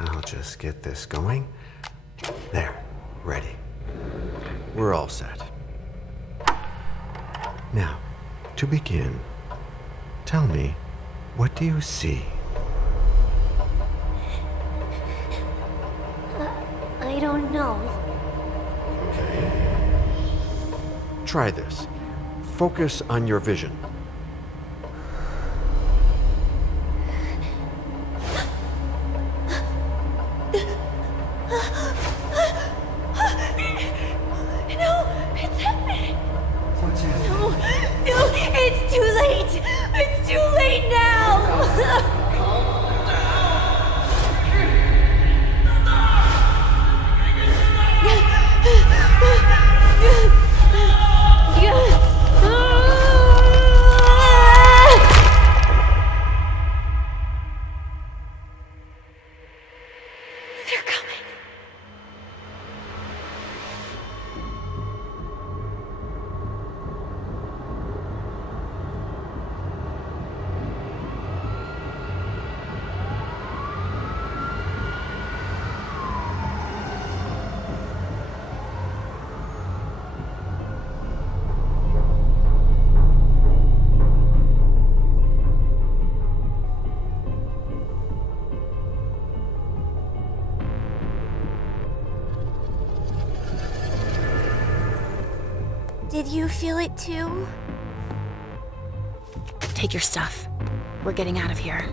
I'll just get this going. There, ready. We're all set. Now, to begin, tell me, what do you see? I don't know. Okay. Try this. Focus on your vision. Did you feel it too? Take your stuff. We're getting out of here.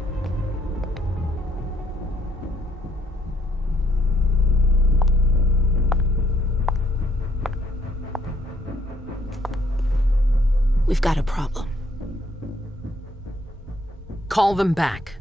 We've got a problem. Call them back.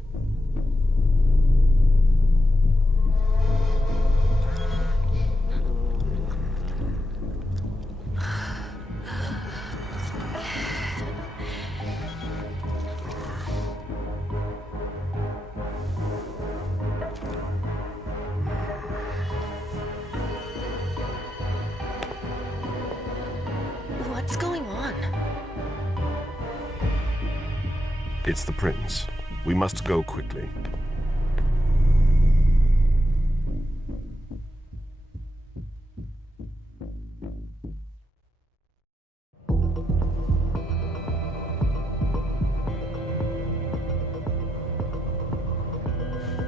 What's going on? It's the prince. We must go quickly.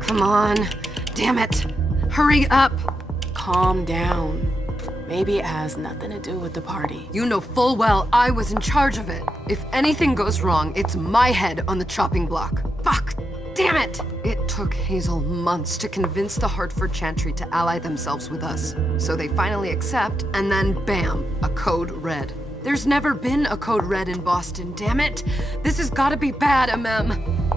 Come on. Damn it. Hurry up. Calm down. Maybe it has nothing to do with the party. You know full well I was in charge of it. If anything goes wrong, it's my head on the chopping block. Fuck! Damn it! It took Hazel months to convince the Hartford Chantry to ally themselves with us. So they finally accept, and then bam, a code red. There's never been a code red in Boston, damn it! This has gotta be bad, MM.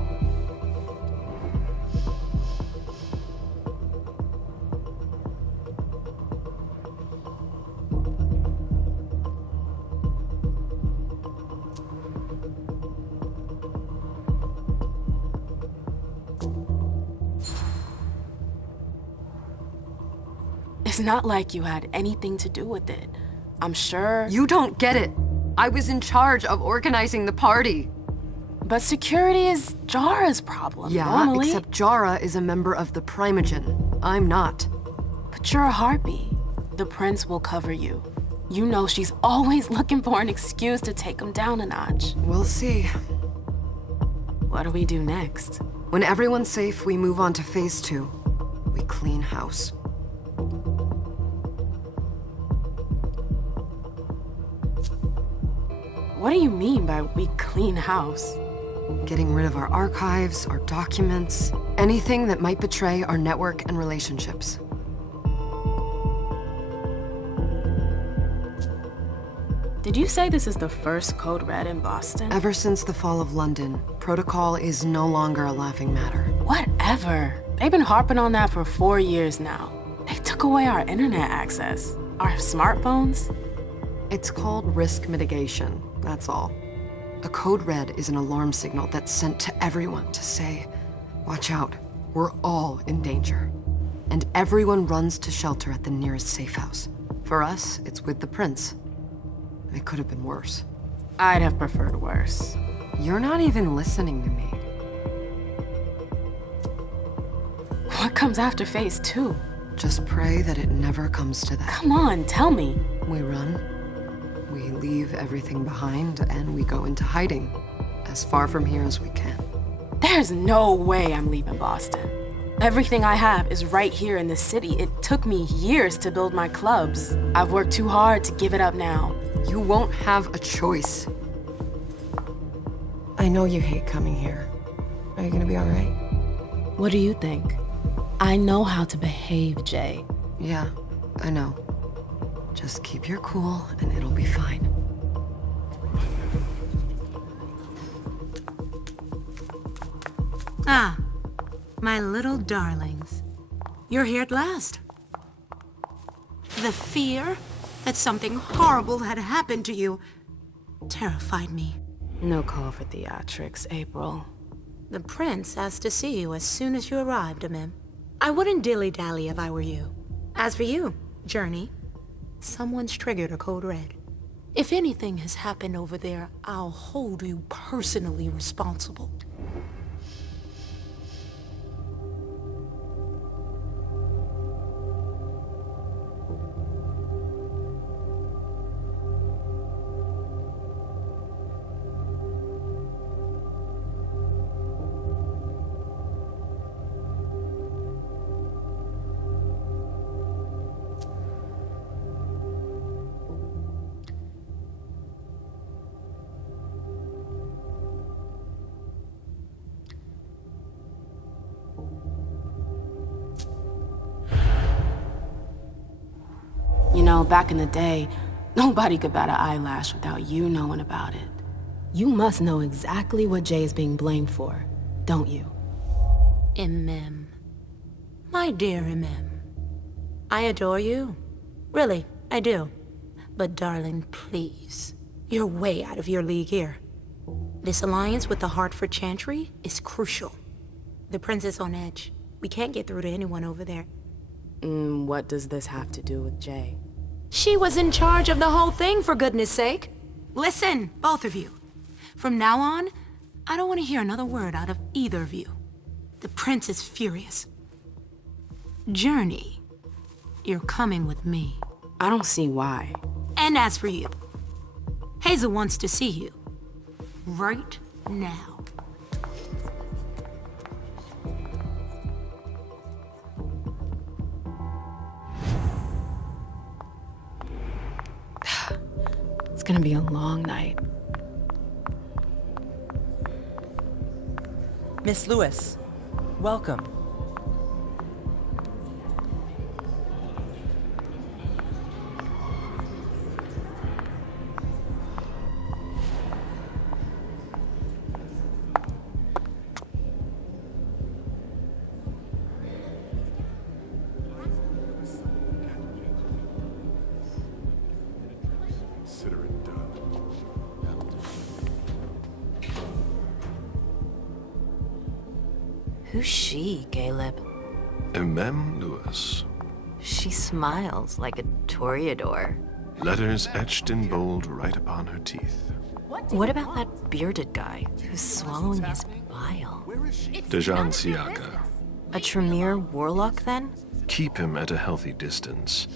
It's not like you had anything to do with it. I'm sure... You don't get it. I was in charge of organizing the party. But security is Jara's problem, normally. Except Jara is a member of the Primogen. I'm not. But you're a harpy. The prince will cover you. You know she's always looking for an excuse to take him down a notch. We'll see. What do we do next? When everyone's safe, we move on to phase 2. We clean house. What do you mean by we clean house? Getting rid of our archives, our documents, anything that might betray our network and relationships. Did you say this is the first code red in Boston? Ever since the fall of London, protocol is no longer a laughing matter. Whatever. They've been harping on that for 4 years now. They took away our internet access. Our smartphones. It's called risk mitigation, that's all. A code red is an alarm signal that's sent to everyone to say, watch out, we're all in danger. And everyone runs to shelter at the nearest safe house. For us, it's with the prince. It could have been worse. I'd have preferred worse. You're not even listening to me. What comes after phase 2? Just pray that it never comes to that. Come on, tell me. We run, we leave everything behind, and we go into hiding, as far from here as we can. There's no way I'm leaving Boston. Everything I have is right here in the city. It took me years to build my clubs. I've worked too hard to give it up now. You won't have a choice. I know you hate coming here. Are you gonna be all right? What do you think? I know how to behave, Jay. Yeah, I know. Just keep your cool and it'll be fine. Ah, my little darlings. You're here at last. The fear that something horrible had happened to you terrified me. No call for theatrics, April. The prince asked to see you as soon as you arrived, Amim. I wouldn't dilly-dally if I were you. As for you, Journey, someone's triggered a code red. If anything has happened over there, I'll hold you personally responsible. You know, back in the day, nobody could bat an eyelash without you knowing about it. You must know exactly what Jay is being blamed for, don't you? Imem. My dear Imem. I adore you. Really, I do. But darling, please. You're way out of your league here. This alliance with the Hartford Chantry is crucial. The prince is on edge. We can't get through to anyone over there. What does this have to do with Jay? She was in charge of the whole thing, for goodness sake. Listen, both of you. From now on, I don't want to hear another word out of either of you. The prince is furious. Journey, you're coming with me. I don't see why. And as for you, Hazel wants to see you. Right now. It's gonna be a long night. Miss Lewis, welcome. Consider it done. Who's she, Caleb? Mem Lewis. She smiles like a toreador. Letters etched in bold right upon her teeth. What about that bearded guy who's swallowing his bile? Dejan Siaka. A Tremere warlock, then? Keep him at a healthy distance.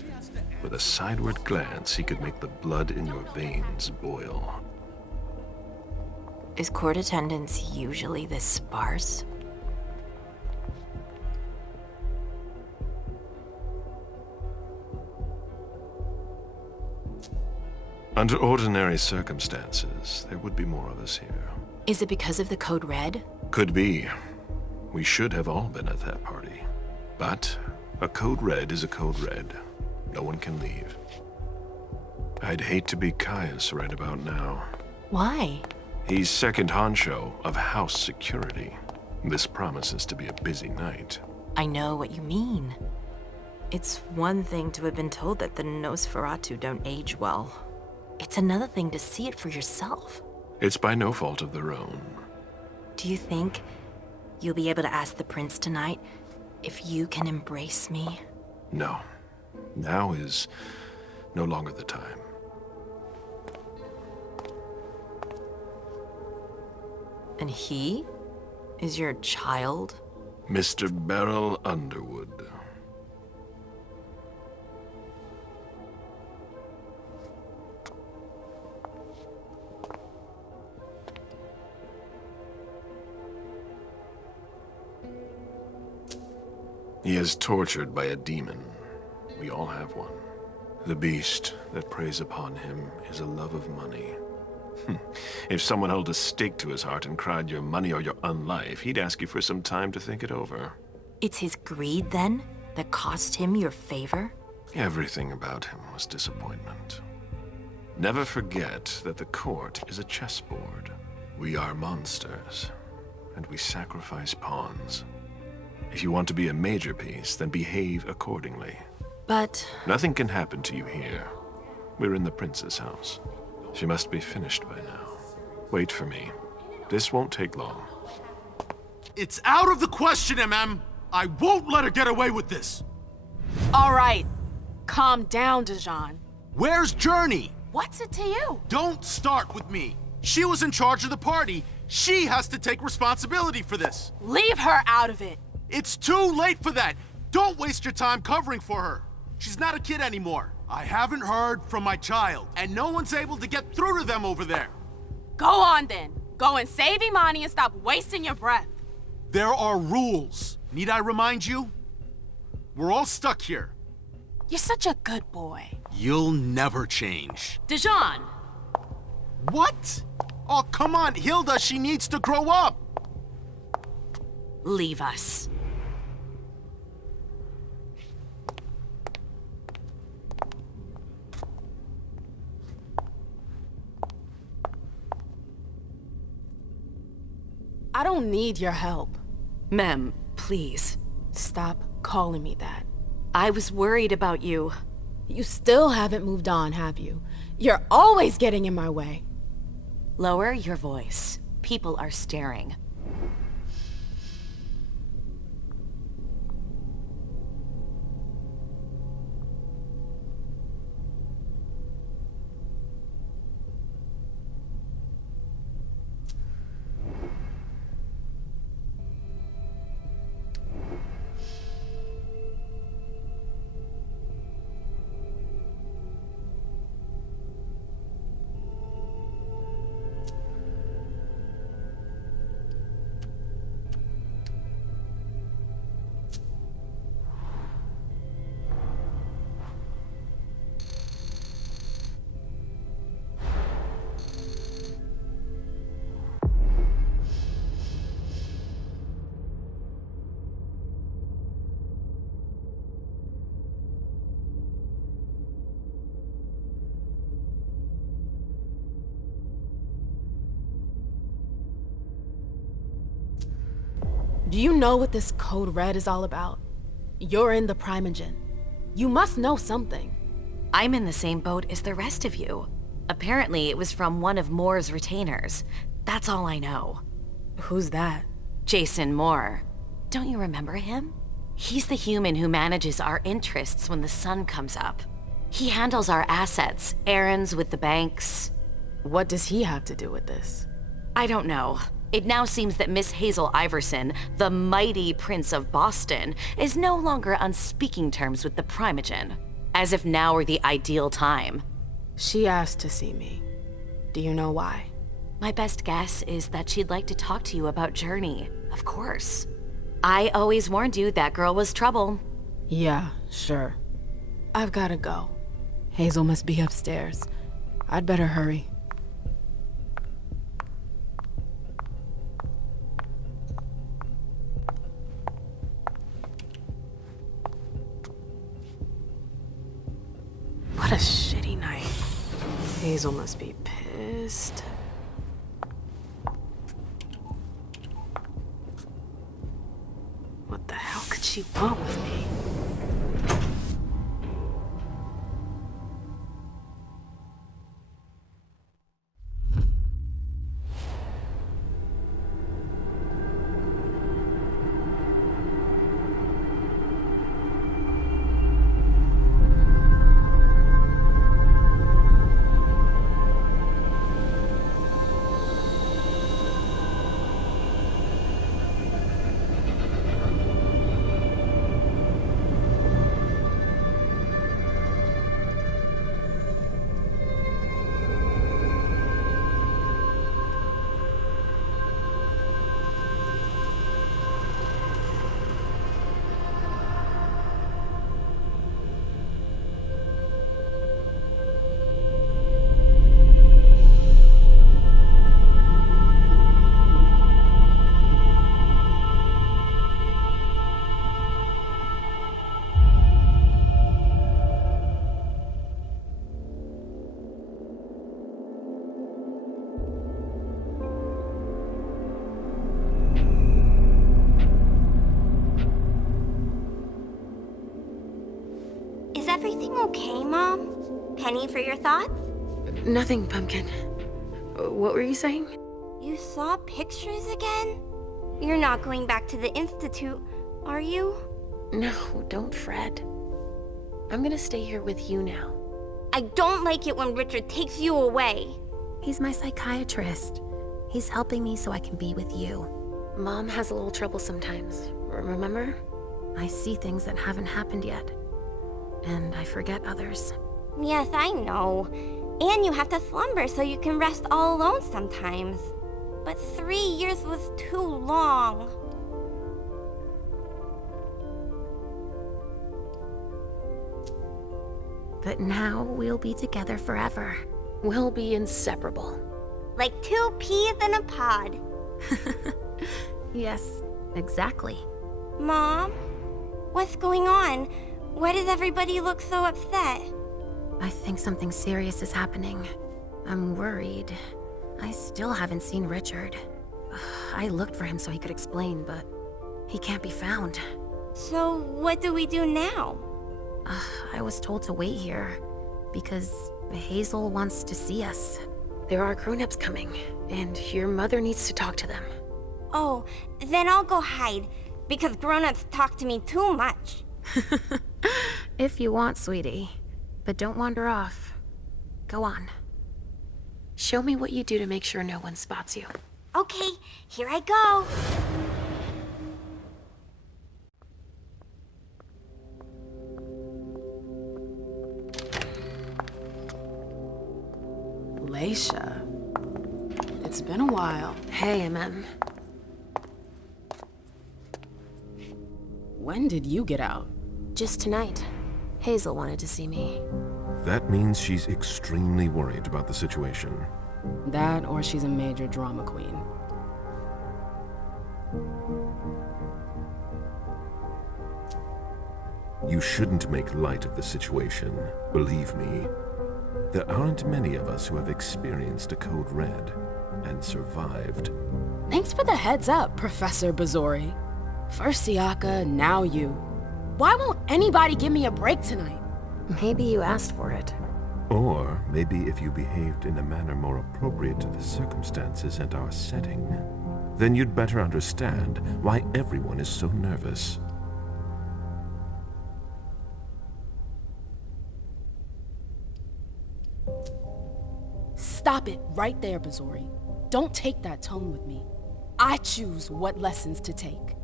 With a sideward glance, he could make the blood in your veins boil. Is court attendance usually this sparse? Under ordinary circumstances, there would be more of us here. Is it because of the Code Red? Could be. We should have all been at that party. But a Code Red is a Code Red. No one can leave. I'd hate to be Caius right about now. Why? He's second honcho of house security. This promises to be a busy night. I know what you mean. It's one thing to have been told that the Nosferatu don't age well. It's another thing to see it for yourself. It's by no fault of their own. Do you think you'll be able to ask the prince tonight if you can embrace me? No. Now is no longer the time. And he is your child? Mr. Beryl Underwood. He is tortured by a demon. We all have one. The beast that preys upon him is a love of money. If someone held a stake to his heart and cried your money or your unlife, he'd ask you for some time to think it over. It's his greed, then, that cost him your favor? Everything about him was disappointment. Never forget that the court is a chessboard. We are monsters, and we sacrifice pawns. If you want to be a major piece, then behave accordingly. But Nothing can happen to you here. We're in the prince's house. She must be finished by now. Wait for me. This won't take long. It's out of the question, MM! I won't let her get away with this! All right. Calm down, Dijon. Where's Journey? What's it to you? Don't start with me. She was in charge of the party. She has to take responsibility for this. Leave her out of it. It's too late for that. Don't waste your time covering for her. She's not a kid anymore. I haven't heard from my child, and no one's able to get through to them over there. Go on then. Go and save Imani and stop wasting your breath. There are rules. Need I remind you? We're all stuck here. You're such a good boy. You'll never change. Dijon! What? Oh, come on, Hilda, she needs to grow up. leave us. I don't need your help. Mem, please. Stop calling me that. I was worried about you. You still haven't moved on, have you? You're always getting in my way. Lower your voice. People are staring. Do you know what this Code Red is all about? You're in the Primogen. You must know something. I'm in the same boat as the rest of you. Apparently, it was from one of Moore's retainers. That's all I know. Who's that? Jason Moore. Don't you remember him? He's the human who manages our interests when the sun comes up. He handles our assets, errands with the banks. What does he have to do with this? I don't know. It now seems that Miss Hazel Iverson, the mighty Prince of Boston, is no longer on speaking terms with the Primogen, as if now were the ideal time. She asked to see me. Do you know why? My best guess is that she'd like to talk to you about Journey, of course. I always warned you that girl was trouble. Yeah, sure. I've gotta go. Hazel must be upstairs. I'd better hurry. What a shitty night. Hazel must be pissed. What the hell could she want with me? everything okay, Mom? Penny for your thoughts? Nothing, Pumpkin. What were you saying? You saw pictures again? You're not going back to the Institute, are you? No, don't fret. I'm gonna stay here with you now. I don't like it when Richard takes you away. He's my psychiatrist. He's helping me so I can be with you. Mom has a little trouble sometimes, remember? I see things that haven't happened yet. And I forget others. Yes, I know. And you have to slumber so you can rest all alone sometimes. But 3 years was too long. But now we'll be together forever. We'll be inseparable. Like 2 peas in a pod. Yes, exactly. Mom? What's going on? Why does everybody look so upset? I think something serious is happening. I'm worried. I still haven't seen Richard. I looked for him so he could explain, but he can't be found. So what do we do now? I was told to wait here because Hazel wants to see us. There are grown-ups coming, and your mother needs to talk to them. Oh, then I'll go hide, because grown-ups talk to me too much. If you want, sweetie. But don't wander off. Go on. Show me what you do to make sure no one spots you. Okay, here I go. Leisha. It's been a while. Hey, MM. When did you get out? Just tonight. Hazel wanted to see me. That means she's extremely worried about the situation. That, or she's a major drama queen. You shouldn't make light of the situation. Believe me, there aren't many of us who have experienced a Code Red and survived. Thanks for the heads up, Professor Bazori. First Siaka, now you. Why won't anybody give me a break tonight? Maybe you asked for it. Or maybe if you behaved in a manner more appropriate to the circumstances and our setting, then you'd better understand why everyone is so nervous. Stop it right there, Bazori. Don't take that tone with me. I choose what lessons to take.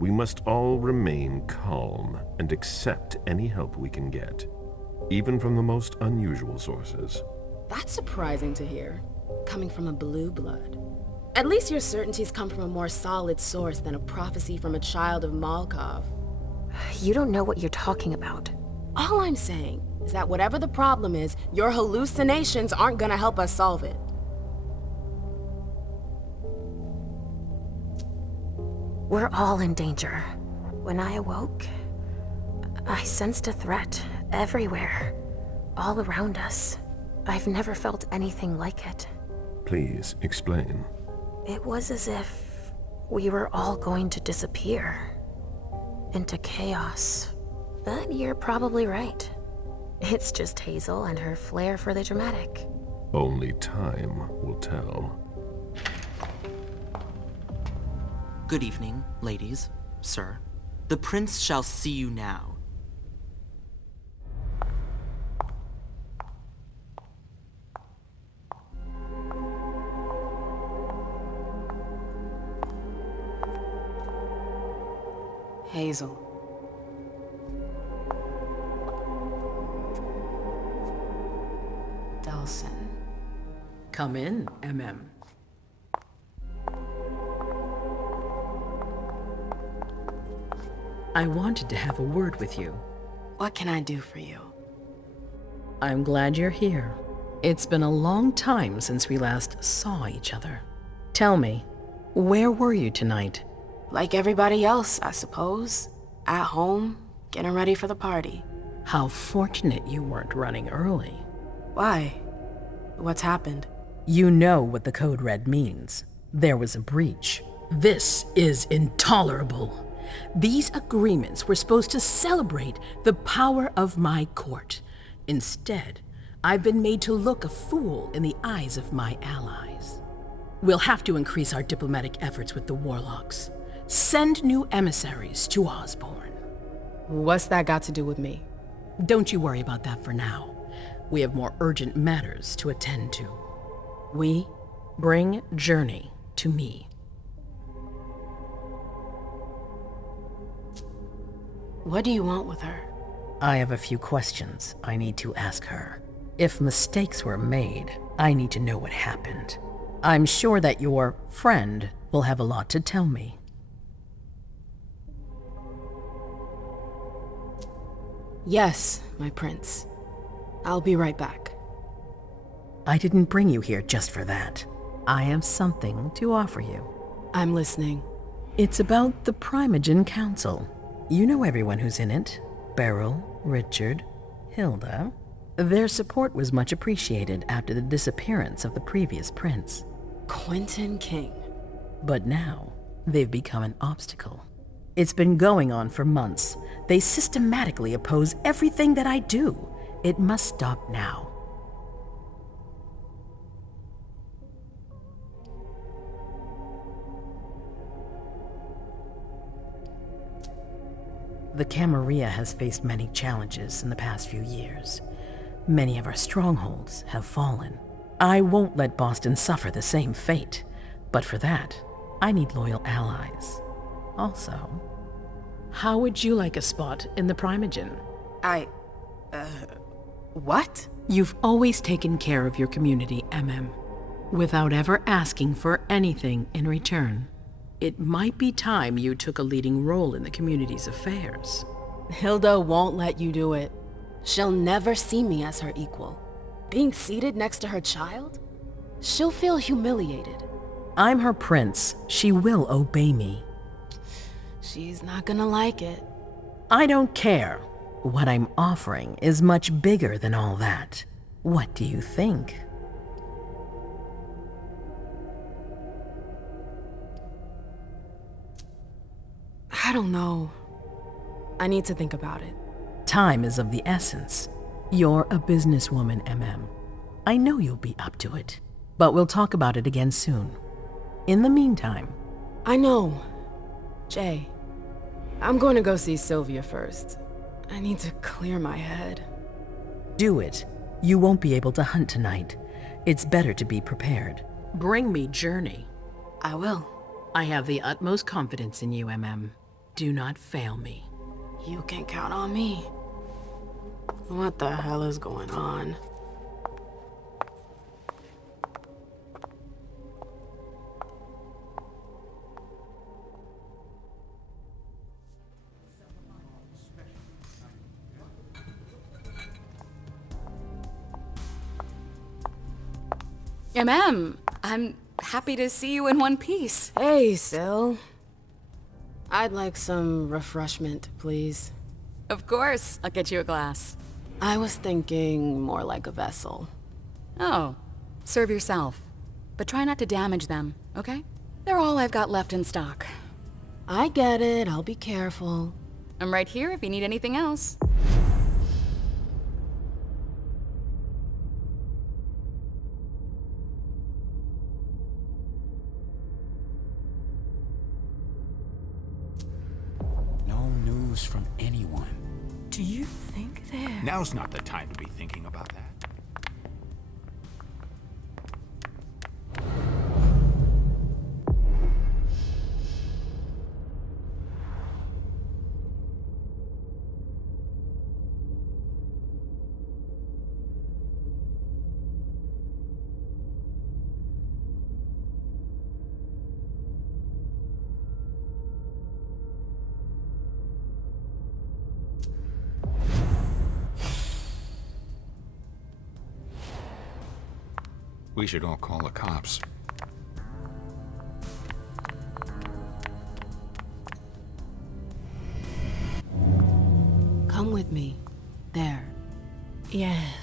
We must all remain calm and accept any help we can get, even from the most unusual sources. That's surprising to hear, coming from a blue blood. At least your certainties come from a more solid source than a prophecy from a child of Malkov. You don't know what you're talking about. All I'm saying is that whatever the problem is, your hallucinations aren't gonna help us solve it. We're all in danger. When I awoke, I sensed a threat everywhere, all around us. I've never felt anything like it. Please explain. It was as if we were all going to disappear into chaos. But you're probably right. It's just Hazel and her flair for the dramatic. Only time will tell. Good evening, ladies, sir. The prince shall see you now. Hazel. Delson. Come in, MM. I wanted to have a word with you. What can I do for you? I'm glad you're here. It's been a long time since we last saw each other. Tell me, where were you tonight? Like everybody else, I suppose. At home, getting ready for the party. How fortunate you weren't running early. Why? What's happened? You know what the Code Red means. There was a breach. This is intolerable. These agreements were supposed to celebrate the power of my court. Instead, I've been made to look a fool in the eyes of my allies. We'll have to increase our diplomatic efforts with the warlocks. Send new emissaries to Osborne. What's that got to do with me? Don't you worry about that for now. We have more urgent matters to attend to. We bring Journey to me. What do you want with her? I have a few questions I need to ask her. If mistakes were made, I need to know what happened. I'm sure that your friend will have a lot to tell me. Yes, my prince. I'll be right back. I didn't bring you here just for that. I have something to offer you. I'm listening. It's about the Primogen Council. You know everyone who's in it. Beryl, Richard, Hilda. Their support was much appreciated after the disappearance of the previous prince. Quentin King. But now, they've become an obstacle. It's been going on for months. They systematically oppose everything that I do. It must stop now. The Camarilla has faced many challenges in the past few years. Many of our strongholds have fallen. I won't let Boston suffer the same fate, but for that, I need loyal allies. Also, how would you like a spot in the Primogen? What? You've always taken care of your community, without ever asking for anything in return. It might be time you took a leading role in the community's affairs. Hilda won't let you do it. She'll never see me as her equal. Being seated next to her child? She'll feel humiliated. I'm her prince. She will obey me. She's not gonna like it. I don't care. What I'm offering is much bigger than all that. What do you think? I don't know. I need to think about it. Time is of the essence. You're a businesswoman, I know you'll be up to it, but we'll talk about it again soon. In the meantime... I know. Jay, I'm going to go see Sylvia first. I need to clear my head. Do it. You won't be able to hunt tonight. It's better to be prepared. Bring me Journey. I will. I have the utmost confidence in you, Do not fail me. You can count on me. What the hell is going on? I'm happy to see you in one piece. Hey, Syl. I'd like some refreshment, please. Of course, I'll get you a glass. I was thinking more like a vessel. Oh, serve yourself. But try not to damage them, okay? They're all I've got left in stock. I get it, I'll be careful. I'm right here if you need anything else. From anyone. Do you think they're... Now's not the time to be thinking about that. We should all call the cops. Come with me. There. Yes.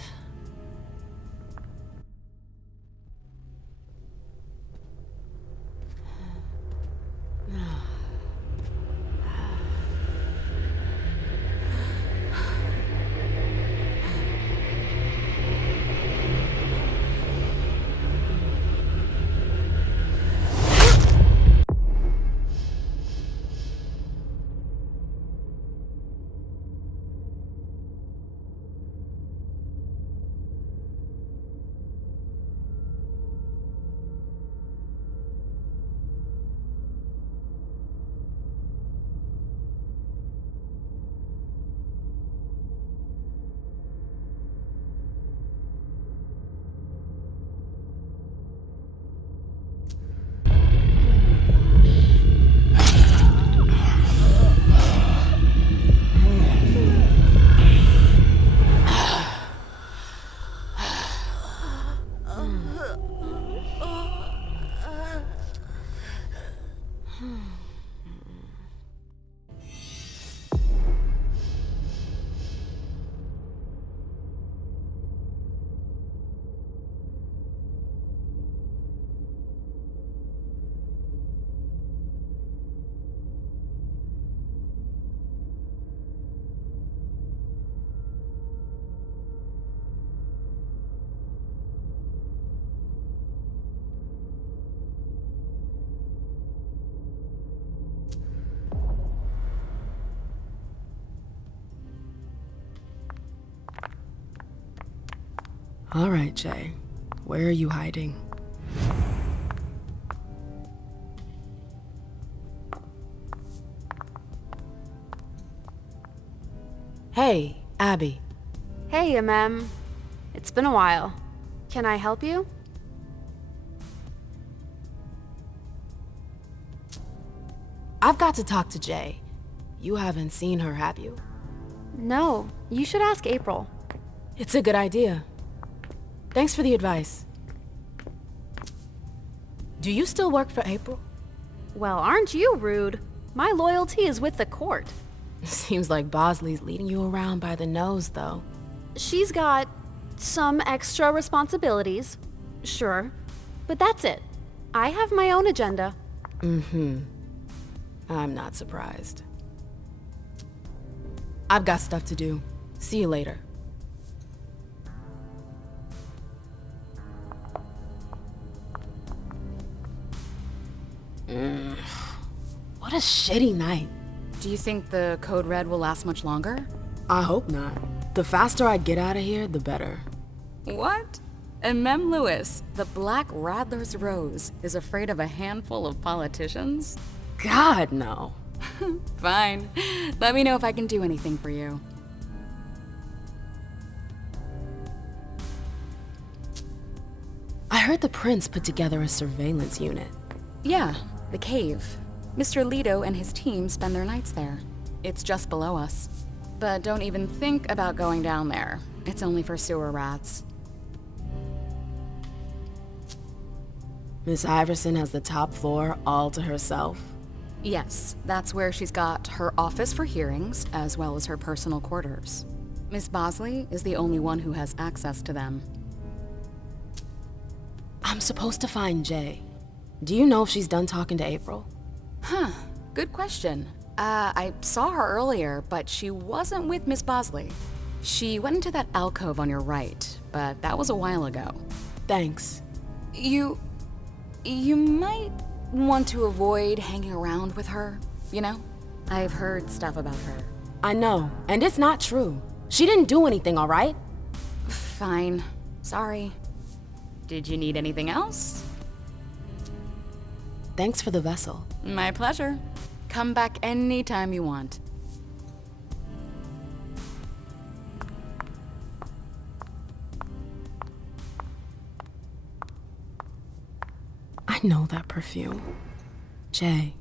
All right, Jay. Where are you hiding? Hey, Abby. Hey, Mem. It's been a while. Can I help you? I've got to talk to Jay. You haven't seen her, have you? No, you should ask April. It's a good idea. Thanks for the advice. Do you still work for April? Well, aren't you rude? My loyalty is with the court. Seems like Bosley's leading you around by the nose, though. She's got some extra responsibilities, sure, but that's it. I have my own agenda. I'm not surprised. I've got stuff to do. See you later. What a shitty night. Do you think the Code Red will last much longer? I hope not. The faster I get out of here, the better. What? And Mem Lewis, the Black Rattler's Rose, is afraid of a handful of politicians? God, no. Fine. Let me know if I can do anything for you. I heard the prince put together a surveillance unit. Yeah, the cave. Mr. Leto and his team spend their nights there. It's just below us. But don't even think about going down there. It's only for sewer rats. Miss Iverson has the top floor all to herself. Yes, that's where she's got her office for hearings, as well as her personal quarters. Miss Bosley is the only one who has access to them. I'm supposed to find Jay. Do you know if she's done talking to April? Huh, good question. I saw her earlier, but she wasn't with Miss Bosley. She went into that alcove on your right, but that was a while ago. Thanks. You might want to avoid hanging around with her, you know? I've heard stuff about her. I know, and it's not true. She didn't do anything, all right? Fine. Sorry. Did you need anything else? Thanks for the vessel. My pleasure. Come back anytime you want. I know that perfume. Jay.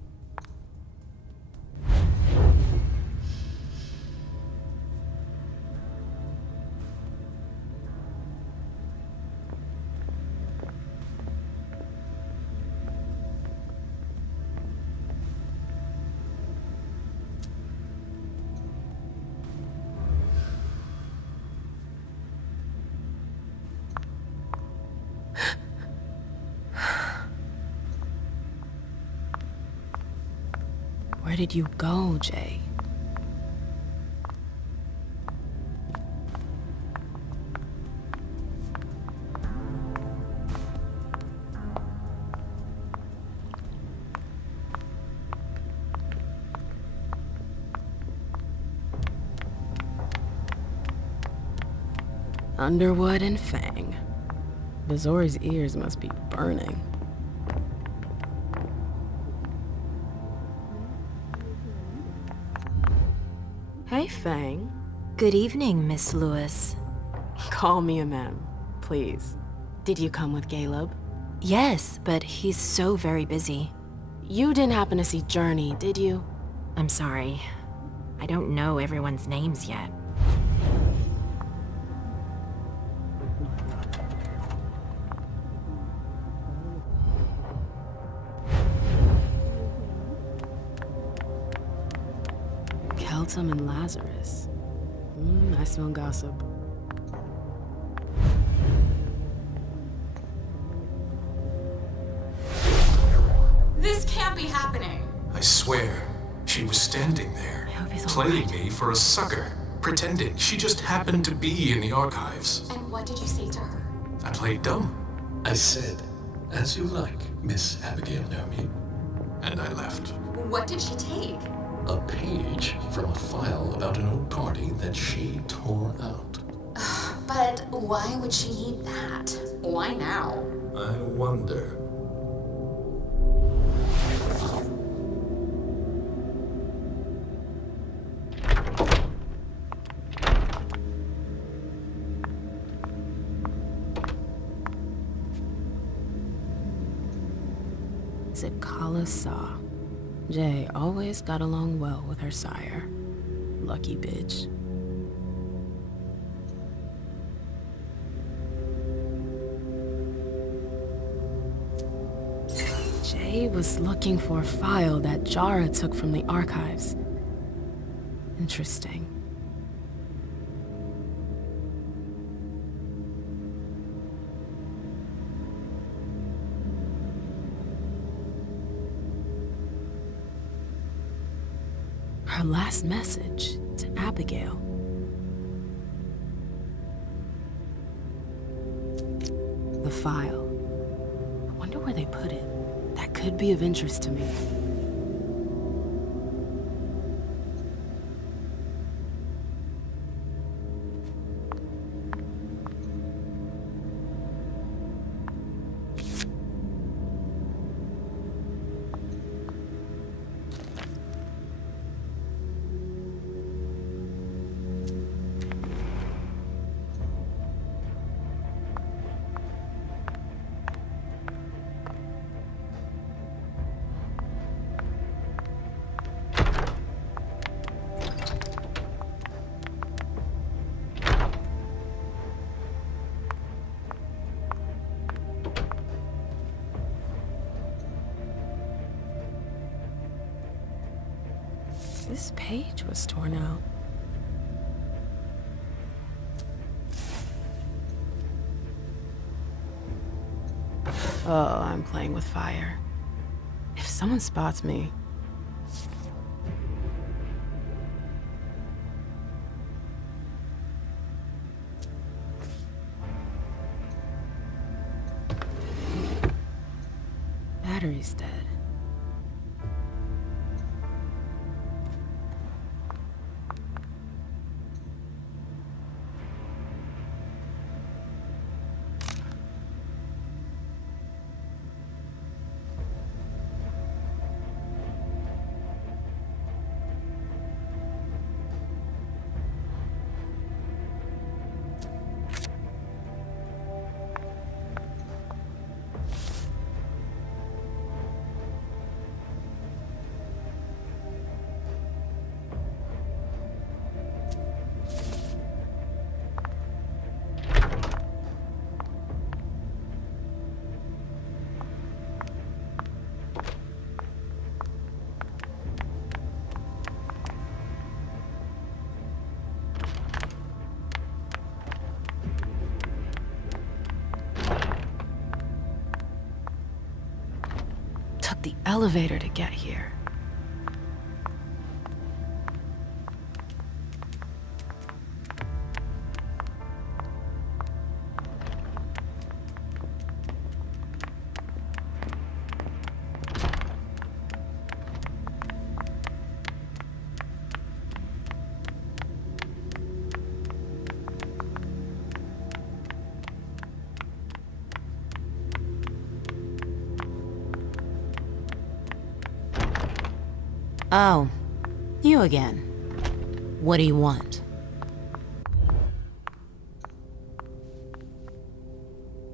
Where did you go, Jay? Underwood and Fang. Bazori's ears must be burning. Hey, Fang. Good evening, Miss Lewis. Call me a ma'am, please. Did you come with Caleb? Yes, but he's so very busy. You didn't happen to see Journey, did you? I'm sorry. I don't know everyone's names yet. Keltum and Lazarus. I smell gossip. This can't be happening. I swear, she was standing there, playing me for a sucker, pretending she just happened to be in the archives. And what did you say to her? I played dumb, I said, as you like, Miss Abigail Naomi. and I left. What did she take? A page from a file about an old party that she tore out. But why would she need that? Why now? I wonder. Is it Kala Saw? Jay always got along well with her sire. Lucky bitch. Jay was looking for a file that Jara took from the archives. Interesting. Her last message to Abigail. The file. I wonder where they put it. That could be of interest to me. This page was torn out. Oh, I'm playing with fire. If someone spots me... Battery's dead. Took the elevator to get here. Oh, you again. What do you want?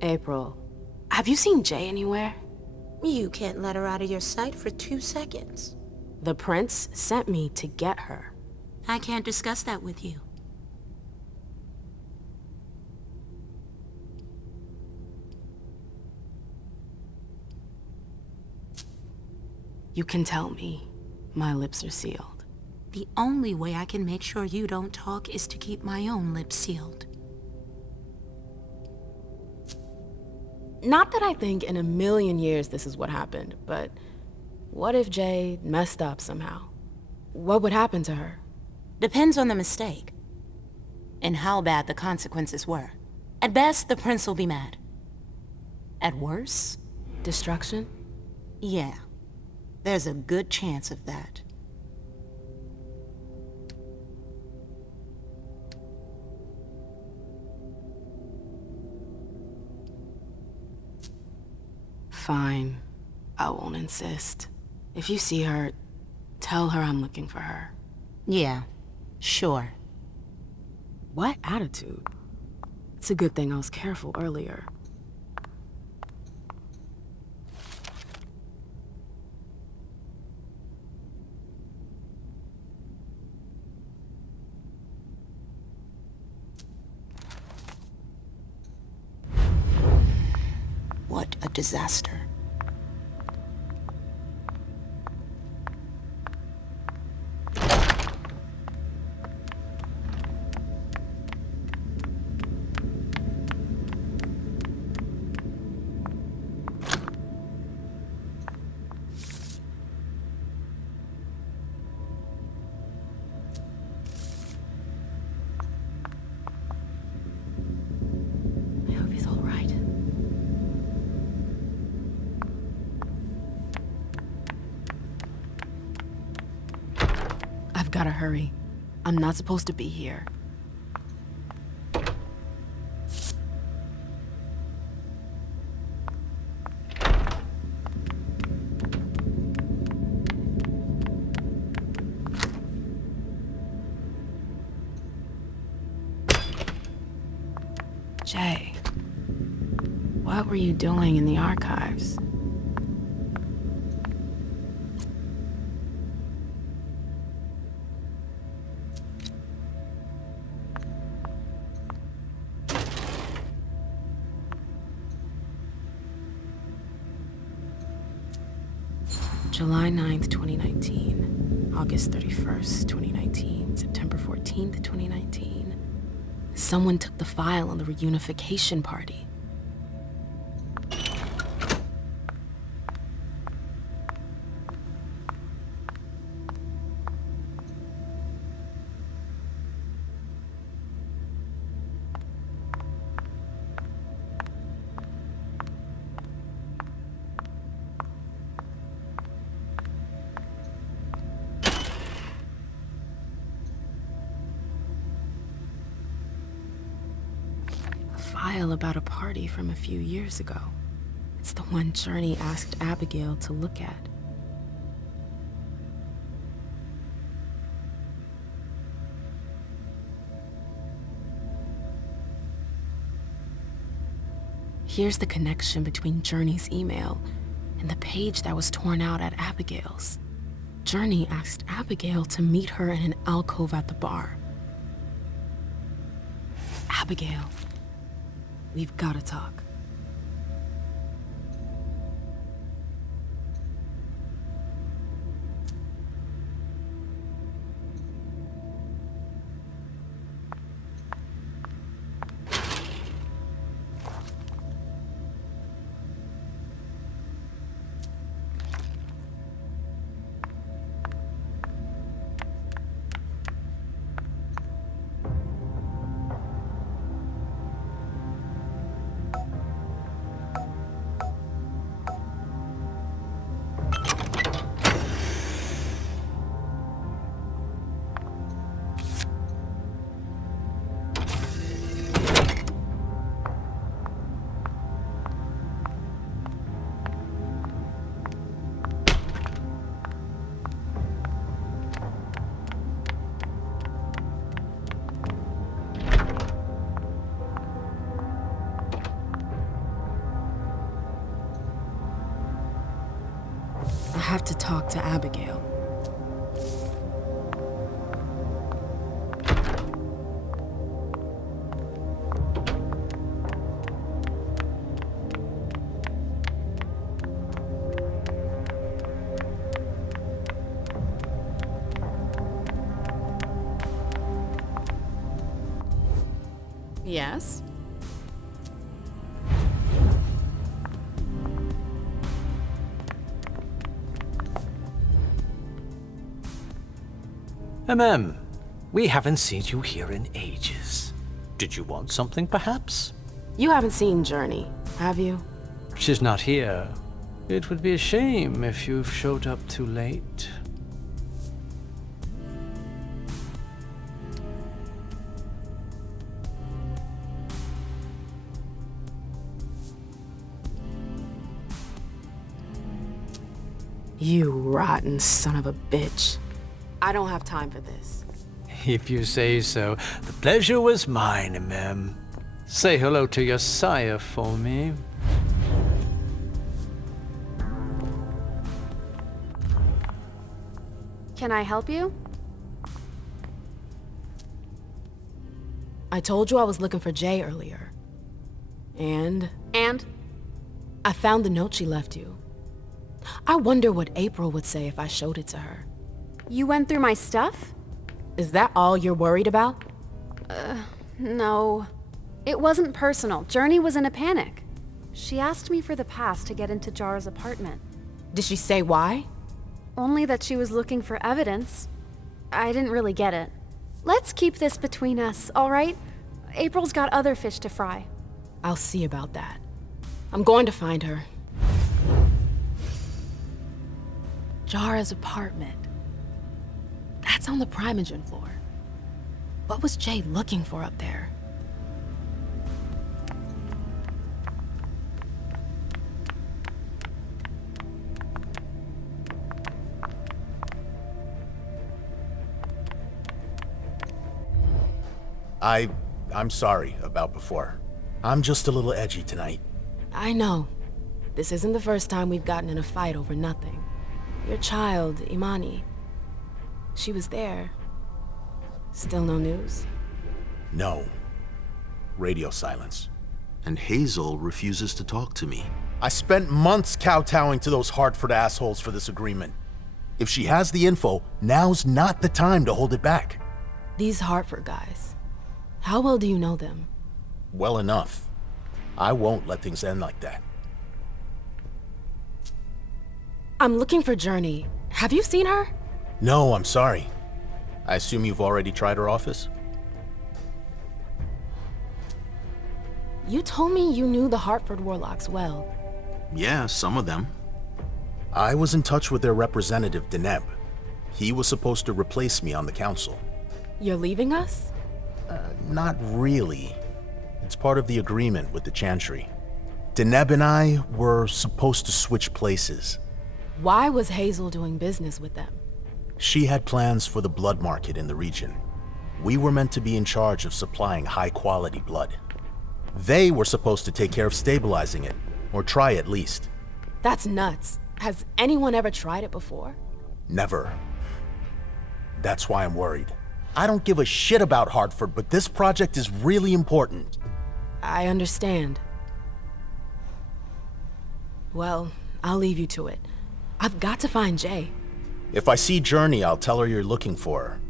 April, have you seen Jay anywhere? You can't let her out of your sight for 2 seconds. The prince sent me to get her. I can't discuss that with you. You can tell me. My lips are sealed. The only way I can make sure you don't talk is to keep my own lips sealed. Not that I think in a million years this is what happened, but what if Jay messed up somehow? What would happen to her? Depends on the mistake. And how bad the consequences were. At best, the prince will be mad. At worst? Destruction? Yeah. There's a good chance of that. Fine. I won't insist. If you see her, tell her I'm looking for her. Yeah, sure. What attitude? It's a good thing I was careful earlier. What a disaster. I hope he's all right. I've gotta hurry. I'm not supposed to be here. Jay, what were you doing in the archives? July 9th, 2019. August 31st, 2019. September 14th, 2019. Someone took the file on the reunification party. File about a party from a few years ago. It's the one Journey asked Abigail to look at. Here's the connection between Journey's email and the page that was torn out at Abigail's. Journey asked Abigail to meet her in an alcove at the bar. Abigail. We've got to talk. I have to talk to Abigail. Yes? We haven't seen you here in ages. Did you want something, perhaps? You haven't seen Journey, have you? She's not here. It would be a shame if you've showed up too late. You rotten son of a bitch. I don't have time for this. If you say so. The pleasure was mine, ma'am. Say hello to your sire for me. Can I help you? I told you I was looking for Jay earlier. And? And? I found the note she left you. I wonder what April would say if I showed it to her. You went through my stuff? Is that all you're worried about? No. It wasn't personal. Journey was in a panic. She asked me for the pass to get into Jara's apartment. Did she say why? Only that she was looking for evidence. I didn't really get it. Let's keep this between us, all right? April's got other fish to fry. I'll see about that. I'm going to find her. Jara's apartment. That's on the Primogen floor. What was Jay looking for up there? I'm sorry about before. I'm just a little edgy tonight. I know. This isn't the first time we've gotten in a fight over nothing. Your child, Imani. She was there. Still no news? No. Radio silence. And Hazel refuses to talk to me. I spent months kowtowing to those Hartford assholes for this agreement. If she has the info, now's not the time to hold it back. These Hartford guys. How well do you know them? Well enough. I won't let things end like that. I'm looking for Journey. Have you seen her? No, I'm sorry. I assume you've already tried her office? You told me you knew the Hartford Warlocks well. Yeah, some of them. I was in touch with their representative, Deneb. He was supposed to replace me on the council. You're leaving us? Not really. It's part of the agreement with the Chantry. Deneb and I were supposed to switch places. Why was Hazel doing business with them? She had plans for the blood market in the region. We were meant to be in charge of supplying high-quality blood. They were supposed to take care of stabilizing it, or try at least. That's nuts. Has anyone ever tried it before? Never. That's why I'm worried. I don't give a shit about Hartford, but this project is really important. I understand. Well, I'll leave you to it. I've got to find Jay. If I see Journey, I'll tell her you're looking for her.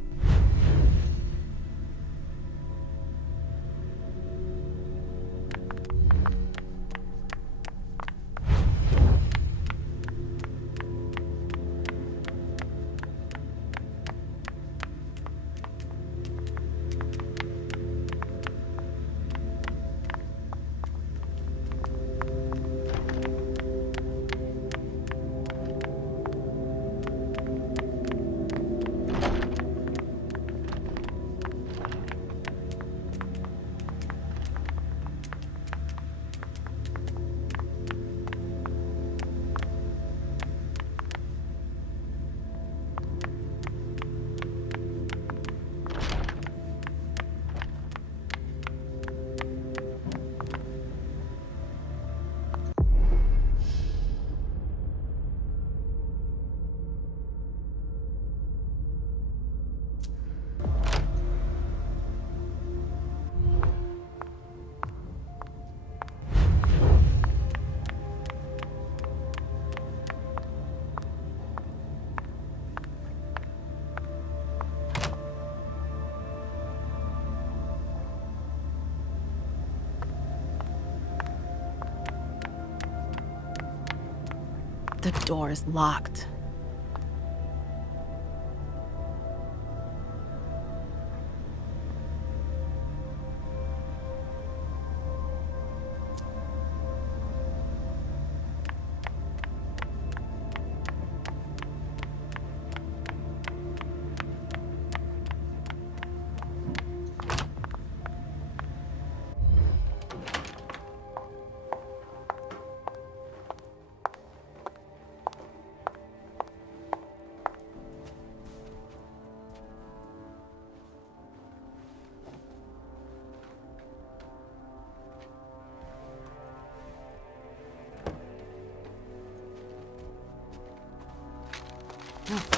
The door is locked.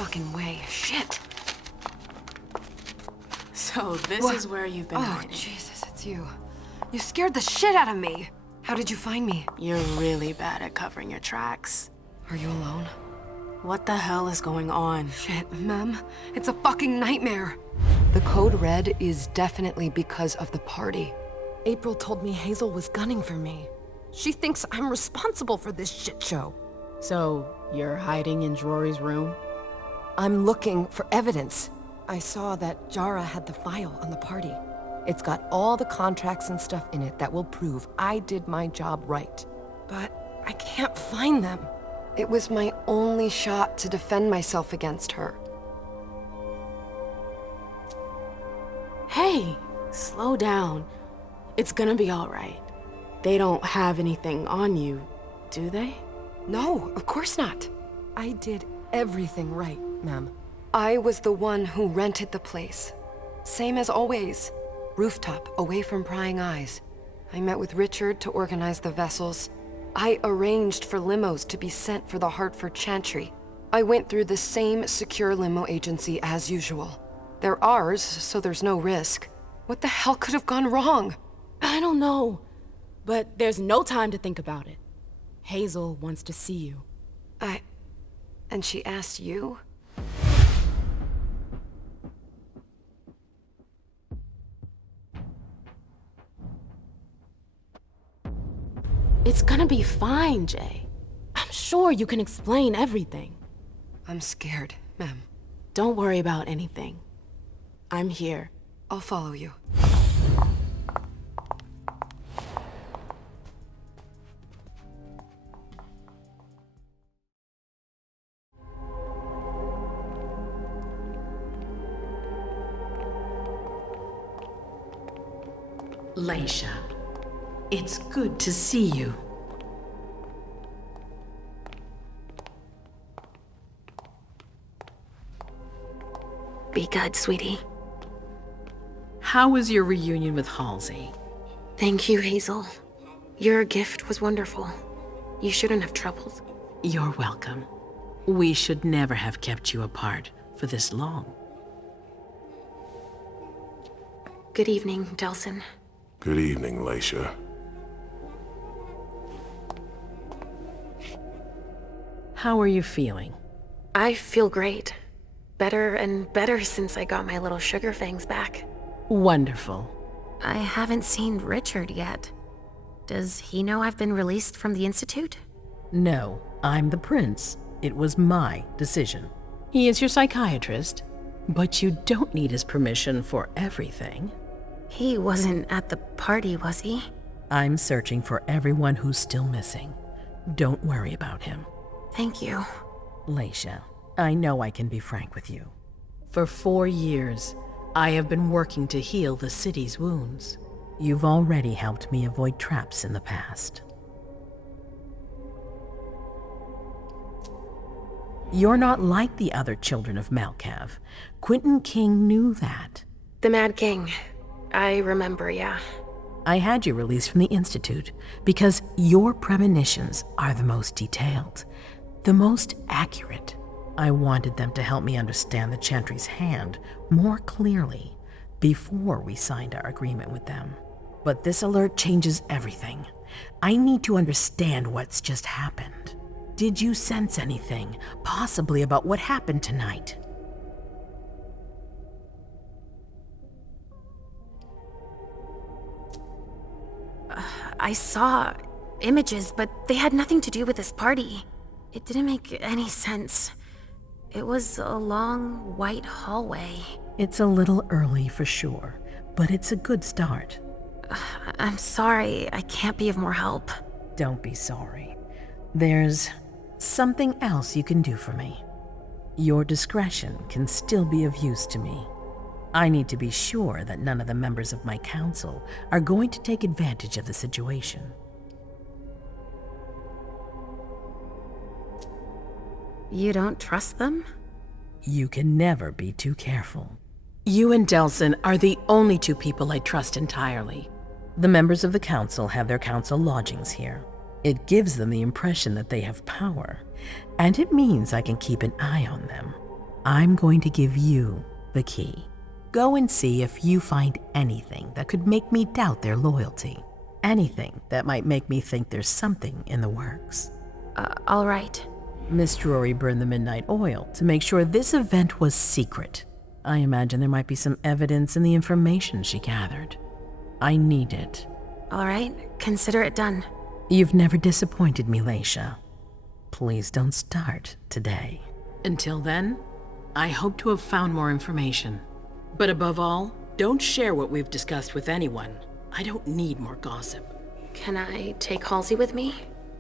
fucking way. Shit. So this What? is where you've been Oh, hiding. Jesus, it's you. You scared the shit out of me. How did you find me? You're really bad at covering your tracks. Are you alone? What the hell is going on? Shit, Mem. It's a fucking nightmare. The code red is definitely because of the party. April told me Hazel was gunning for me. She thinks I'm responsible for this shit show. So, you're hiding in Drury's room? I'm looking for evidence. I saw that Jara had the file on the party. It's got all the contracts and stuff in it that will prove I did my job right. But I can't find them. It was my only shot to defend myself against her. Hey, slow down. It's gonna be all right. They don't have anything on you, do they? No, of course not. I did everything right, Mem. I was the one who rented the place. Same as always. Rooftop, away from prying eyes. I met with Richard to organize the vessels. I arranged for limos to be sent for the Hartford Chantry. I went through the same secure limo agency as usual. They're ours, so there's no risk. What the hell could have gone wrong? I don't know, but there's no time to think about it. Hazel wants to see you. And she asked you? It's gonna be fine, Jay. I'm sure you can explain everything. I'm scared, Mem. Don't worry about anything. I'm here. I'll follow you. Leisha, it's good to see you. Be good, sweetie. How was your reunion with Halsey? Thank you, Hazel. Your gift was wonderful. You shouldn't have troubled. You're welcome. We should never have kept you apart for this long. Good evening, Delsin. Good evening, Leisha. How are you feeling? I feel great. Better and better since I got my little sugar fangs back. Wonderful. I haven't seen Richard yet. Does he know I've been released from the Institute? No, I'm the prince. It was my decision. He is your psychiatrist, but you don't need his permission for everything. He wasn't at the party, was he? I'm searching for everyone who's still missing. Don't worry about him. Thank you. Leisha, I know I can be frank with you. For 4 years, I have been working to heal the city's wounds. You've already helped me avoid traps in the past. You're not like the other children of Malkav. Quentin King knew that. The Mad King. I remember, yeah. I had you released from the Institute because your premonitions are the most detailed, the most accurate. I wanted them to help me understand the Chantry's hand more clearly before we signed our agreement with them. But this alert changes everything. I need to understand what's just happened. Did you sense anything, possibly about what happened tonight? I saw images, but they had nothing to do with this party. It didn't make any sense. It was a long, white hallway. It's a little early for sure, but it's a good start. I'm sorry, I can't be of more help. Don't be sorry. There's something else you can do for me. Your discretion can still be of use to me. I need to be sure that none of the members of my council are going to take advantage of the situation. You don't trust them? You can never be too careful. You and Delsin are the only two people I trust entirely. The members of the council have their council lodgings here. It gives them the impression that they have power, and it means I can keep an eye on them. I'm going to give you the key. Go and see if you find anything that could make me doubt their loyalty. Anything that might make me think there's something in the works. All right. Miss Drury burned the midnight oil to make sure this event was secret. I imagine there might be some evidence in the information she gathered. I need it. All right, consider it done. You've never disappointed me, Leisha. Please don't start today. Until then, I hope to have found more information. But above all, don't share what we've discussed with anyone. I don't need more gossip. Can I take Halsey with me?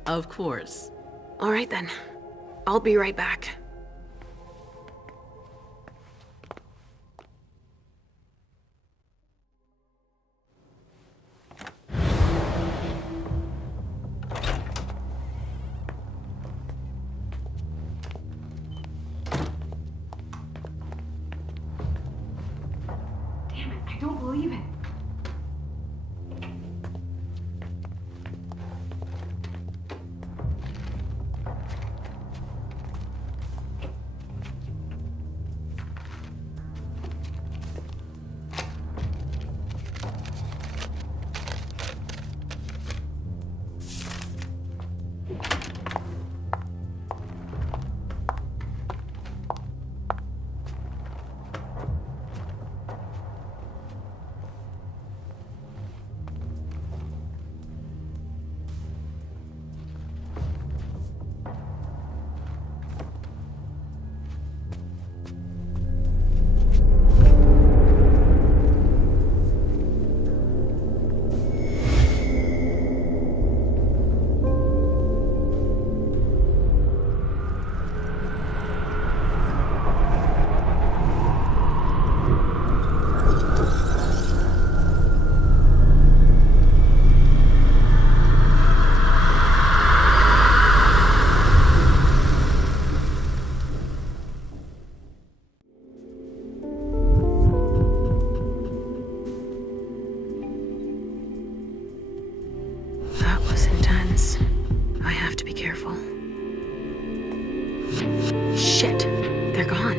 Of course. All right then. I'll be right back. Damn it, I don't believe it. That was intense. I have to be careful. Shit, they're gone.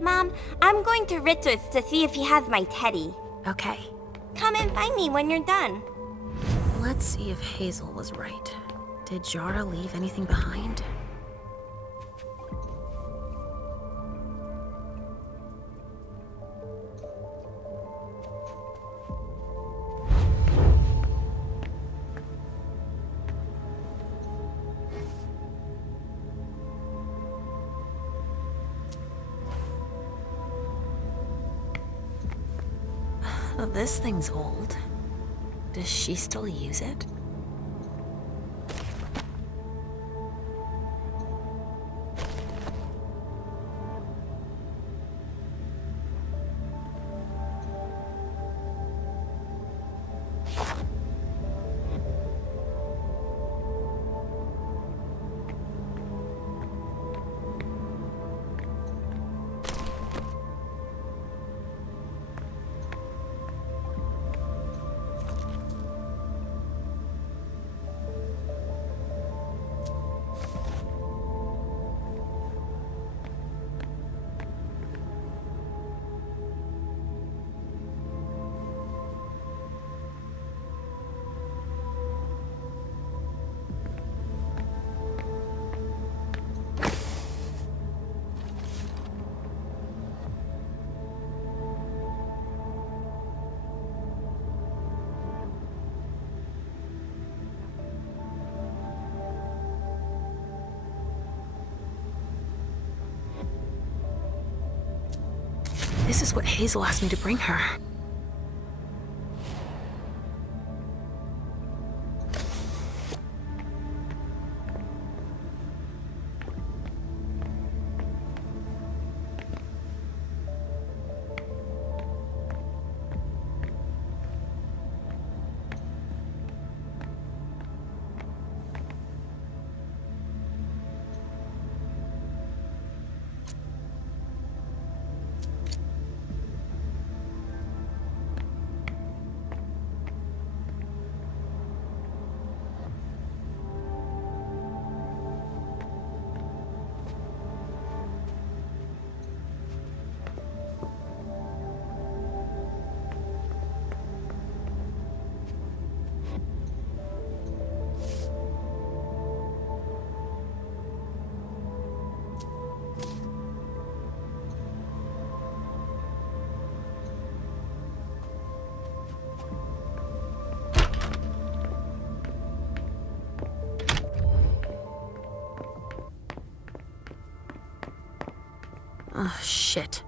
Mom, I'm going to Richard's to see if he has my teddy. Okay. Come and find me when you're done. Let's see if Hazel was right. Did Jara leave anything behind? This thing's old. Does she still use it? This is what Hazel asked me to bring her. Oh, shit.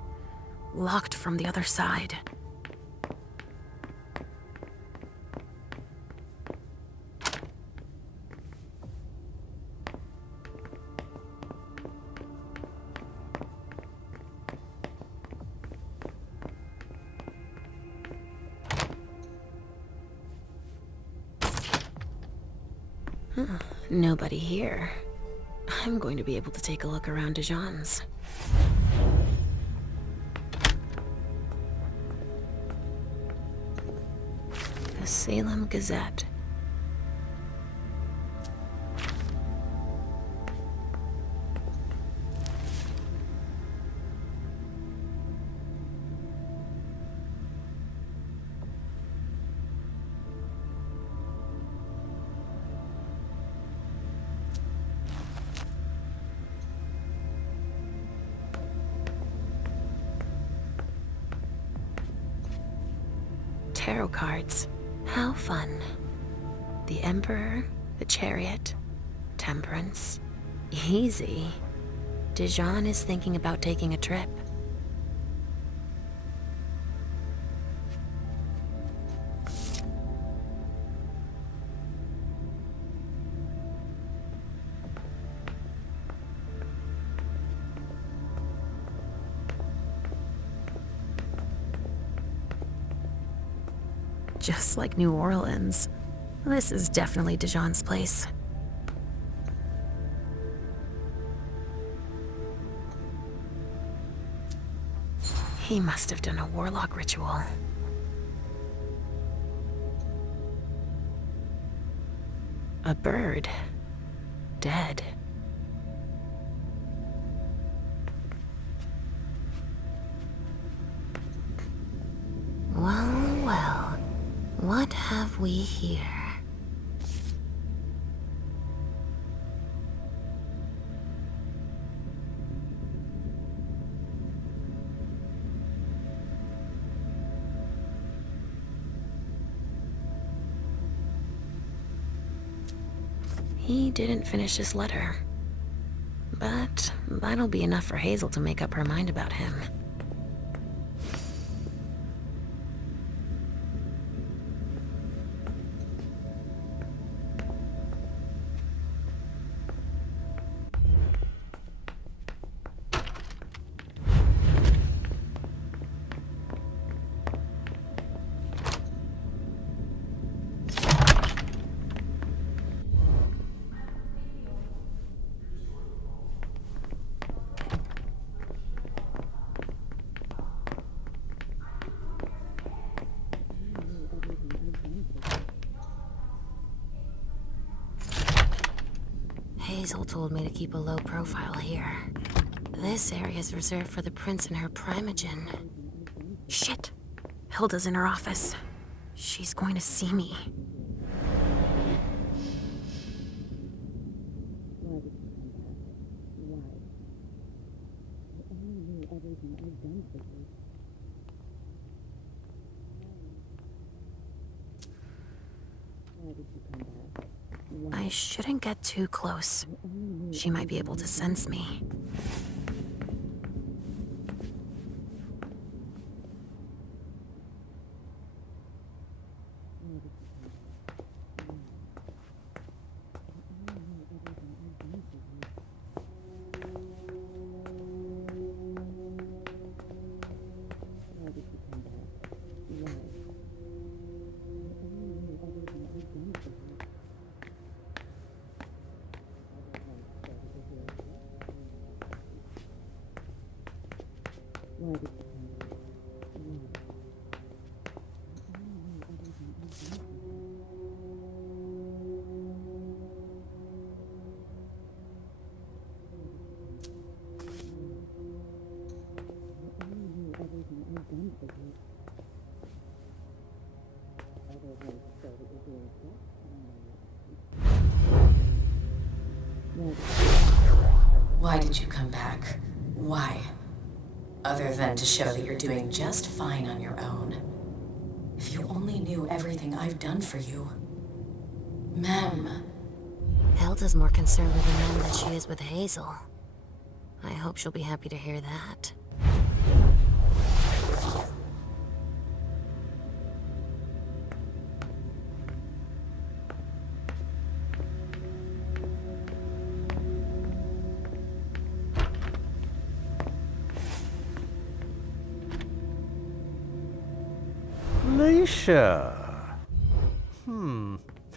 Locked from the other side. Nobody here. I'm going to be able to take a look around Dijon's. The Salem Gazette. Tarot cards. How fun. The Emperor, the Chariot, Temperance. Easy. Dijon is thinking about taking a trip. Just like New Orleans. This is definitely Dijon's place. He must have done a warlock ritual. A bird. Dead. Well, well. What have we here? He didn't finish his letter. But that'll be enough for Hazel to make up her mind about him. Hazel told me to keep a low profile here. This area is reserved for the prince and her primogen. Shit! Hilda's in her office. She's going to see me. I shouldn't get too close. She might be able to sense me. Why did you come back? Why? Other than to show that you're doing just fine on your own. If you only knew everything I've done for you. Mem. Hilda's more concerned with Mem than she is with Hazel. I hope she'll be happy to hear that. Leisha.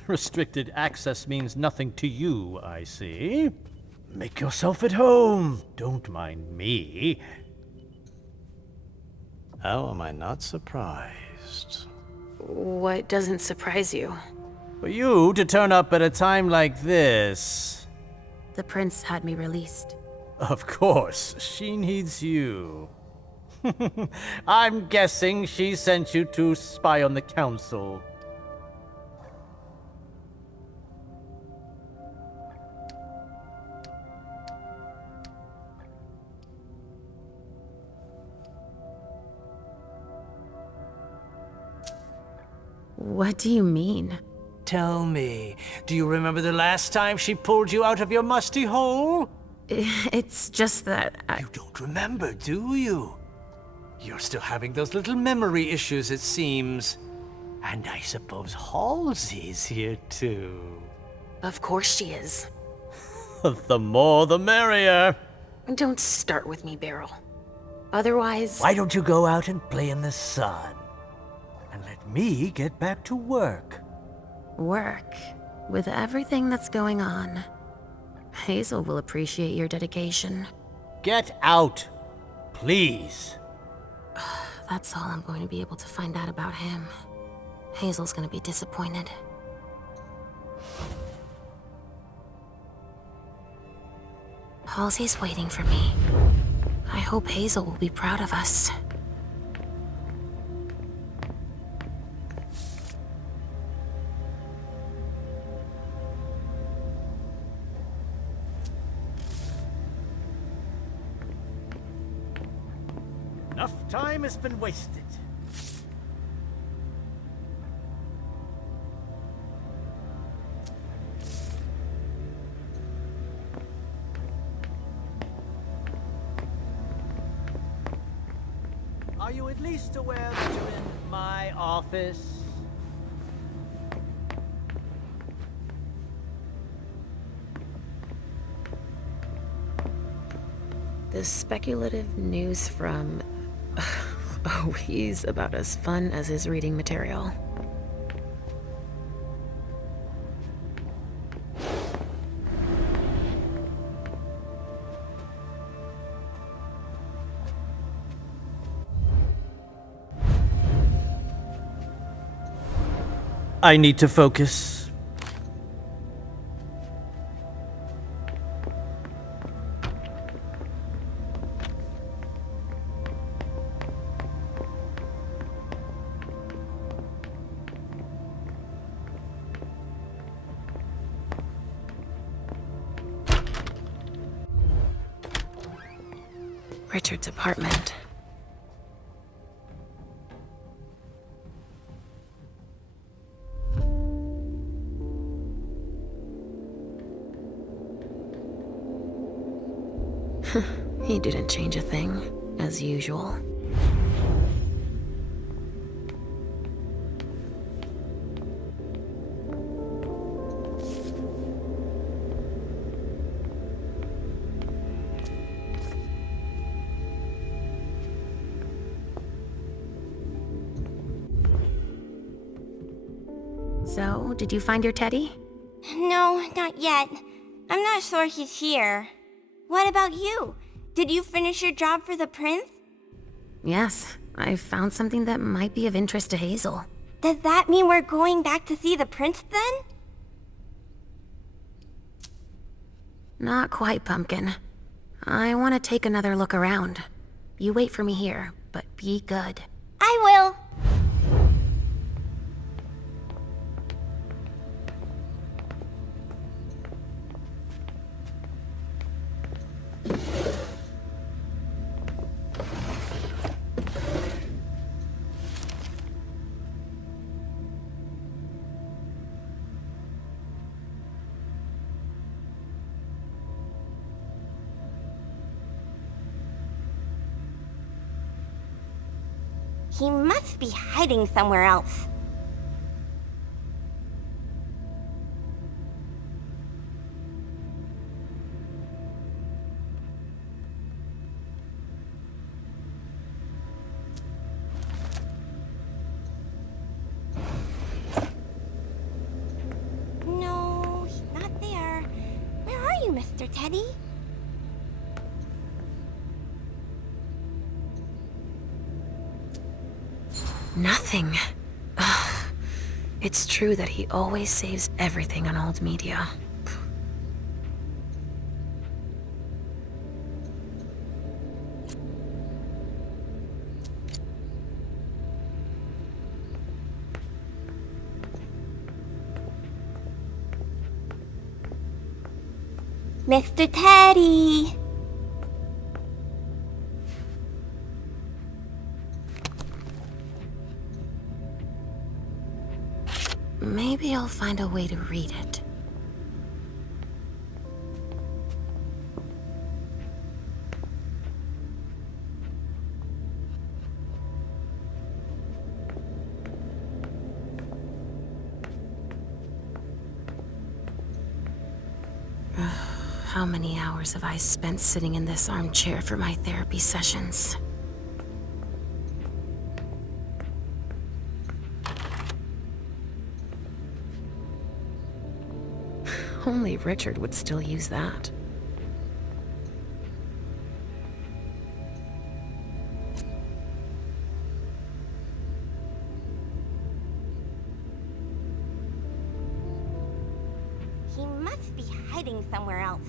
Restricted access means nothing to you, I see. Make yourself at home. Don't mind me. How am I not surprised? What doesn't surprise you? For you to turn up at a time like this. The prince had me released. Of course, she needs you. I'm guessing she sent you to spy on the council. What do you mean? Tell me, do you remember the last time she pulled you out of your musty hole? It's just that You don't remember, do you? You're still having those little memory issues, it seems. And I suppose Halsey's here, too. Of course she is. The more the merrier. Don't start with me, Beryl. Otherwise... Why don't you go out and play in the sun? And let me get back to work. Work? With everything that's going on, Hazel will appreciate your dedication. Get out, please. That's all I'm going to be able to find out about him. Hazel's gonna be disappointed. Halsey's waiting for me. I hope Hazel will be proud of us. Enough time has been wasted. Are you at least aware that you're in my office? The speculative news from... Oh, he's about as fun as his reading material. I need to focus. Richard's apartment. He didn't change a thing, as usual. So, did you find your teddy? No, not yet. I'm not sure he's here. What about you? Did you finish your job for the prince? Yes, I found something that might be of interest to Hazel. Does that mean we're going back to see the prince then? Not quite, Pumpkin. I want to take another look around. You wait for me here, but be good. I will. He must be hiding somewhere else. No, he's not there. Where are you, Mr. Teddy? Nothing. Ugh. It's true that he always saves everything on old media. Mr. Teddy! Maybe I'll find a way to read it. How many hours have I spent sitting in this armchair for my therapy sessions? Only Richard would still use that. He must be hiding somewhere else.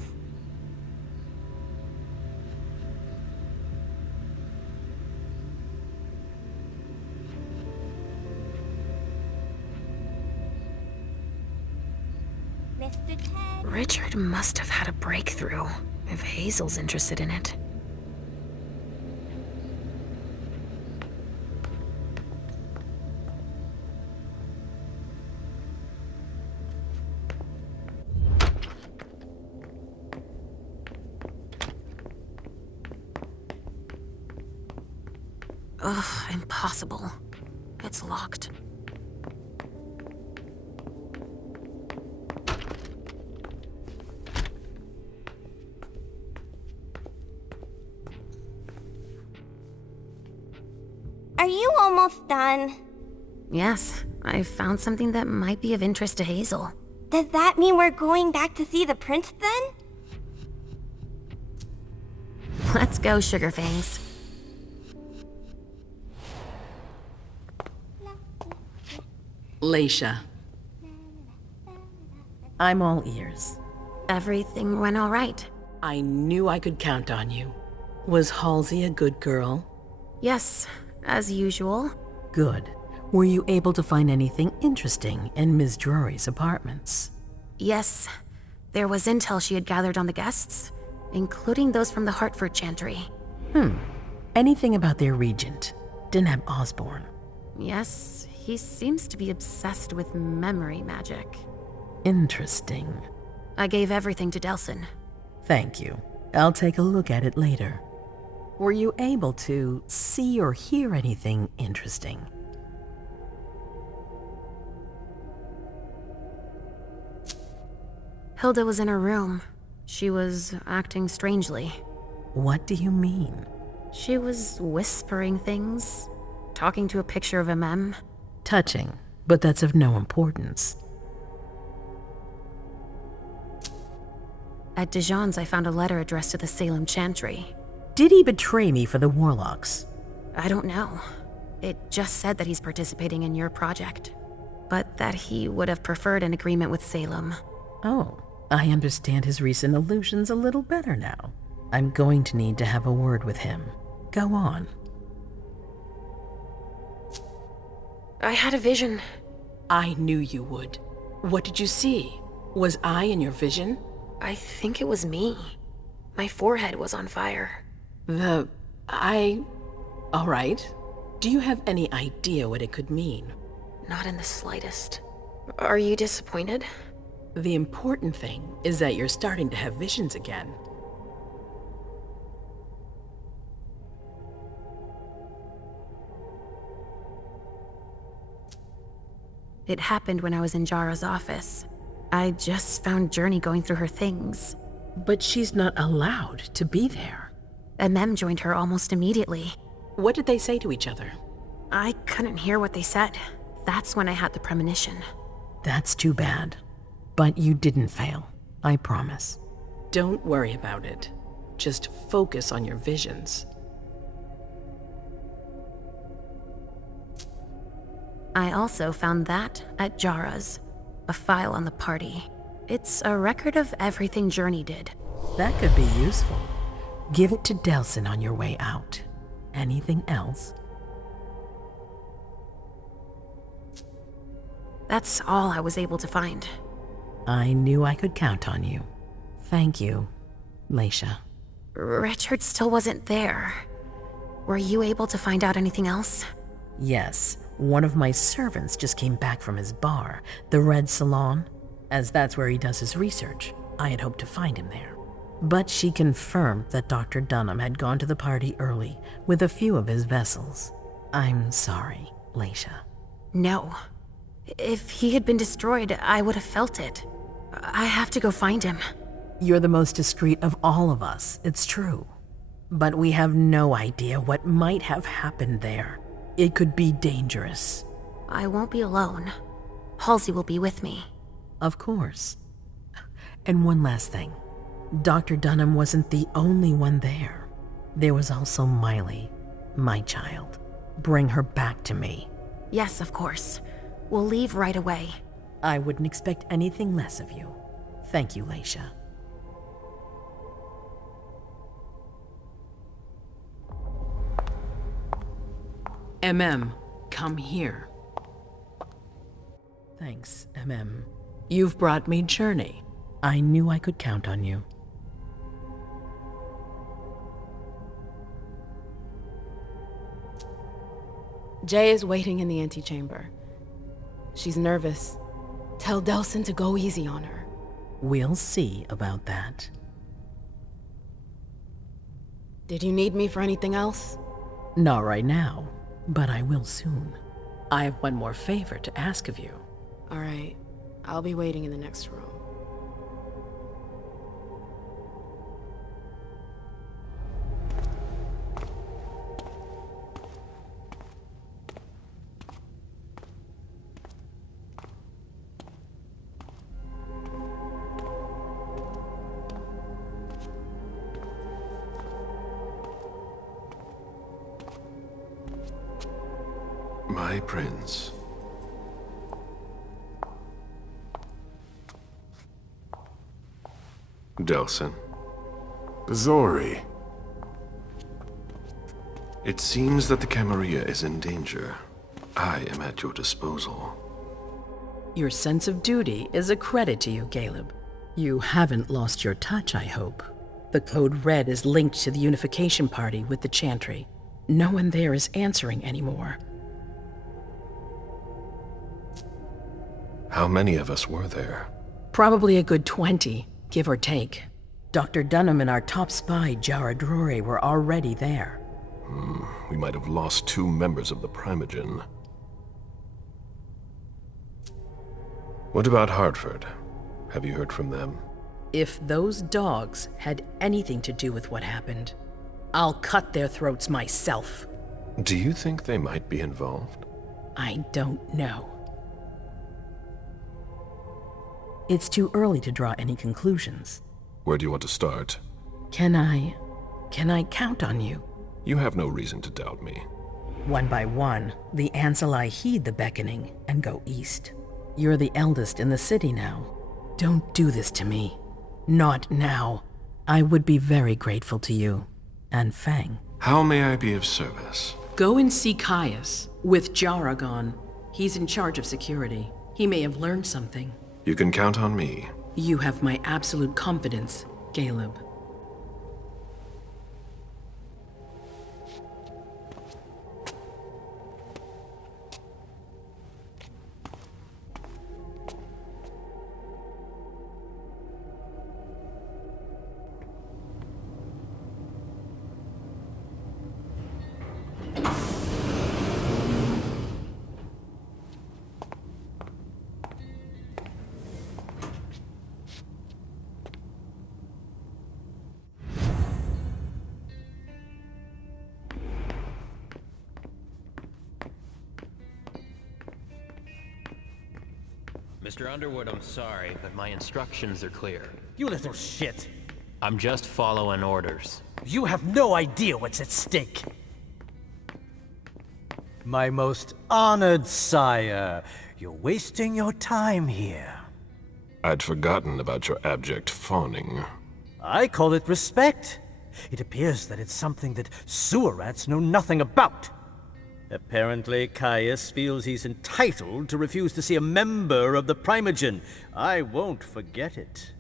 Mr. Teddy. Richard must have had a breakthrough, if Hazel's interested in it. Ugh, impossible. It's locked. Are you almost done? Yes, I found something that might be of interest to Hazel. Does that mean we're going back to see the prince then? Let's go, Sugarfangs. Leisha. I'm all ears. Everything went all right. I knew I could count on you. Was Halsey a good girl? Yes, as usual. Good. Were you able to find anything interesting in Ms. Drury's apartments? Yes, there was intel she had gathered on the guests, including those from the Hartford Chantry. Anything about their regent, Deneb Osborne? Yes, he seems to be obsessed with memory magic. Interesting. I gave everything to Delsin. Thank you. I'll take a look at it later. Were you able to see or hear anything interesting? Hilda was in her room. She was acting strangely. What do you mean? She was whispering things, talking to a picture of a mem. Touching, but that's of no importance. At Dijon's, I found a letter addressed to the Salem Chantry. Did he betray me for the Warlocks? I don't know. It just said that he's participating in your project, but that he would have preferred an agreement with Salem. Oh, I understand his recent allusions a little better now. I'm going to need to have a word with him. Go on. I had a vision. I knew you would. What did you see? Was I in your vision? I think it was me. My forehead was on fire. All right. Do you have any idea what it could mean? Not in the slightest. Are you disappointed? The important thing is that you're starting to have visions again. It happened when I was in Jara's office. I just found Journey going through her things. But she's not allowed to be there. Mem joined her almost immediately. What did they say to each other? I couldn't hear what they said. That's when I had the premonition. That's too bad. But you didn't fail, I promise. Don't worry about it. Just focus on your visions. I also found that at Jara's. A file on the party. It's a record of everything Journey did. That could be useful. Give it to Delsin on your way out. Anything else? That's all I was able to find. I knew I could count on you. Thank you, Leisha. Richard still wasn't there. Were you able to find out anything else? Yes, one of my servants just came back from his bar, the Red Salon. As that's where he does his research, I had hoped to find him there. But she confirmed that Dr. Dunham had gone to the party early with a few of his vessels. I'm sorry, Leisha. No. If he had been destroyed, I would have felt it. I have to go find him. You're the most discreet of all of us, it's true. But we have no idea what might have happened there. It could be dangerous. I won't be alone. Halsey will be with me. Of course. And one last thing. Dr. Dunham wasn't the only one there. There was also Miley, my child. Bring her back to me. Yes, of course. We'll leave right away. I wouldn't expect anything less of you. Thank you, Leisha. Come here. Thanks, MM. You've brought me Journey. I knew I could count on you. Jay is waiting in the antechamber. She's nervous. Tell Delsin to go easy on her. We'll see about that. Did you need me for anything else? Not right now, but I will soon. I have one more favor to ask of you. All right. I'll be waiting in the next room. My prince. Delsin. Zori. It seems that the Camarilla is in danger. I am at your disposal. Your sense of duty is a credit to you, Caleb. You haven't lost your touch, I hope. The Code Red is linked to the Unification Party with the Chantry. No one there is answering anymore. How many of us were there? Probably a good 20, give or take. Dr. Dunham and our top spy, Jara Drury, were already there. We might have lost 2 members of the Primogen. What about Hartford? Have you heard from them? If those dogs had anything to do with what happened, I'll cut their throats myself. Do you think they might be involved? I don't know. It's too early to draw any conclusions. Where do you want to start? Can I count on you? You have no reason to doubt me. One by one, the Ancillai heed the beckoning and go east. You're the eldest in the city now. Don't do this to me. Not now. I would be very grateful to you. And Fang. How may I be of service? Go and see Caius, with Jara gone. He's in charge of security. He may have learned something. You can count on me. You have my absolute confidence, Caleb. Mr. Underwood, I'm sorry, but my instructions are clear. You little shit. I'm just following orders. You have no idea what's at stake. My most honored sire, you're wasting your time here. I'd forgotten about your abject fawning. I call it respect. It appears that it's something that sewer rats know nothing about. Apparently, Caius feels he's entitled to refuse to see a member of the Primogen. I won't forget it.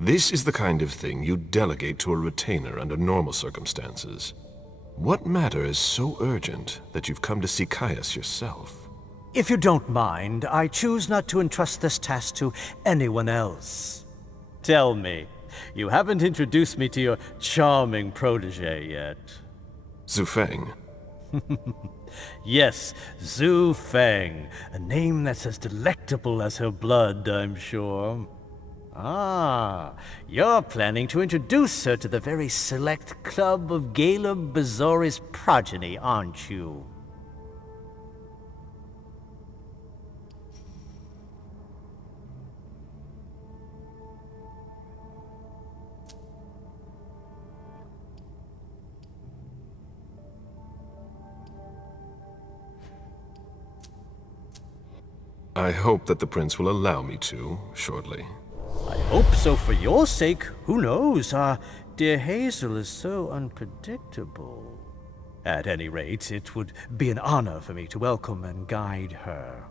This is the kind of thing you delegate to a retainer under normal circumstances. What matter is so urgent that you've come to see Caius yourself? If you don't mind, I choose not to entrust this task to anyone else. Tell me, you haven't introduced me to your charming protege yet. Zhu Feng. Yes, Zhu Feng, a name that's as delectable as her blood, I'm sure. Ah, you're planning to introduce her to the very select club of Caleb Bazori's progeny, aren't you? I hope that the prince will allow me to, shortly. I hope so for your sake. Who knows? Dear Hazel is so unpredictable. At any rate, it would be an honor for me to welcome and guide her.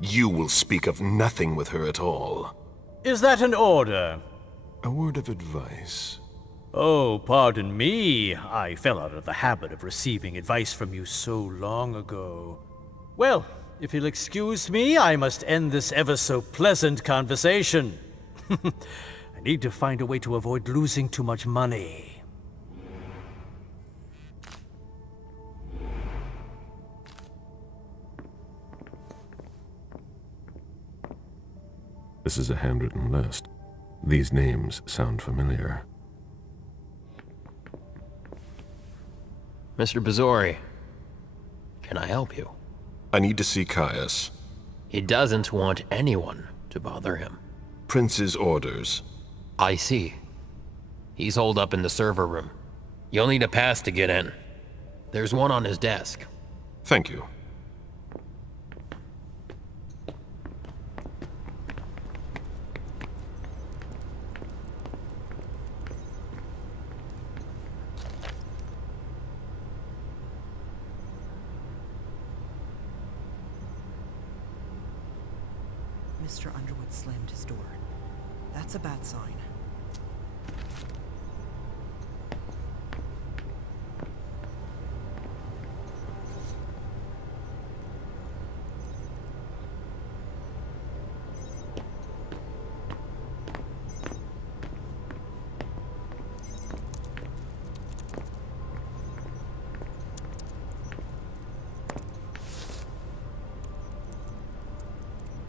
You will speak of nothing with her at all. Is that an order? A word of advice. Oh, pardon me. I fell out of the habit of receiving advice from you so long ago. Well, if you'll excuse me, I must end this ever so pleasant conversation. I need to find a way to avoid losing too much money. This is a handwritten list. These names sound familiar. Mr. Bazori, can I help you? I need to see Caius. He doesn't want anyone to bother him. Prince's orders. I see. He's holed up in the server room. You'll need a pass to get in. There's one on his desk. Thank you. Mr. Underwood slammed his door. That's a bad sign.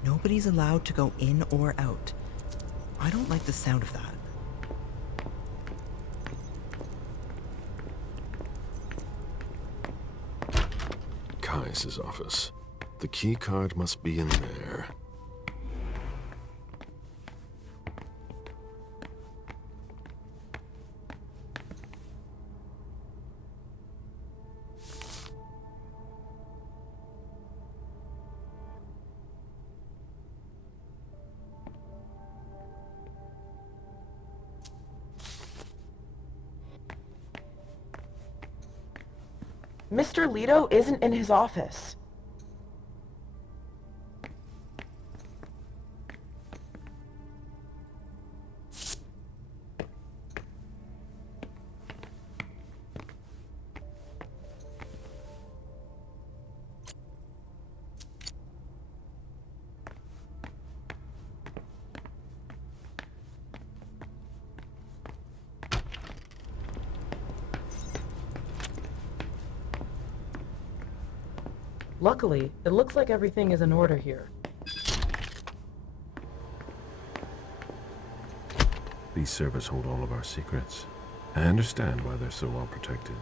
Nobody's allowed to go in or out. I don't like the sound of that. Caius's office. The key card must be in there. Mr. Leto isn't in his office. Luckily, it looks like everything is in order here. These servers hold all of our secrets. I understand why they're so well protected.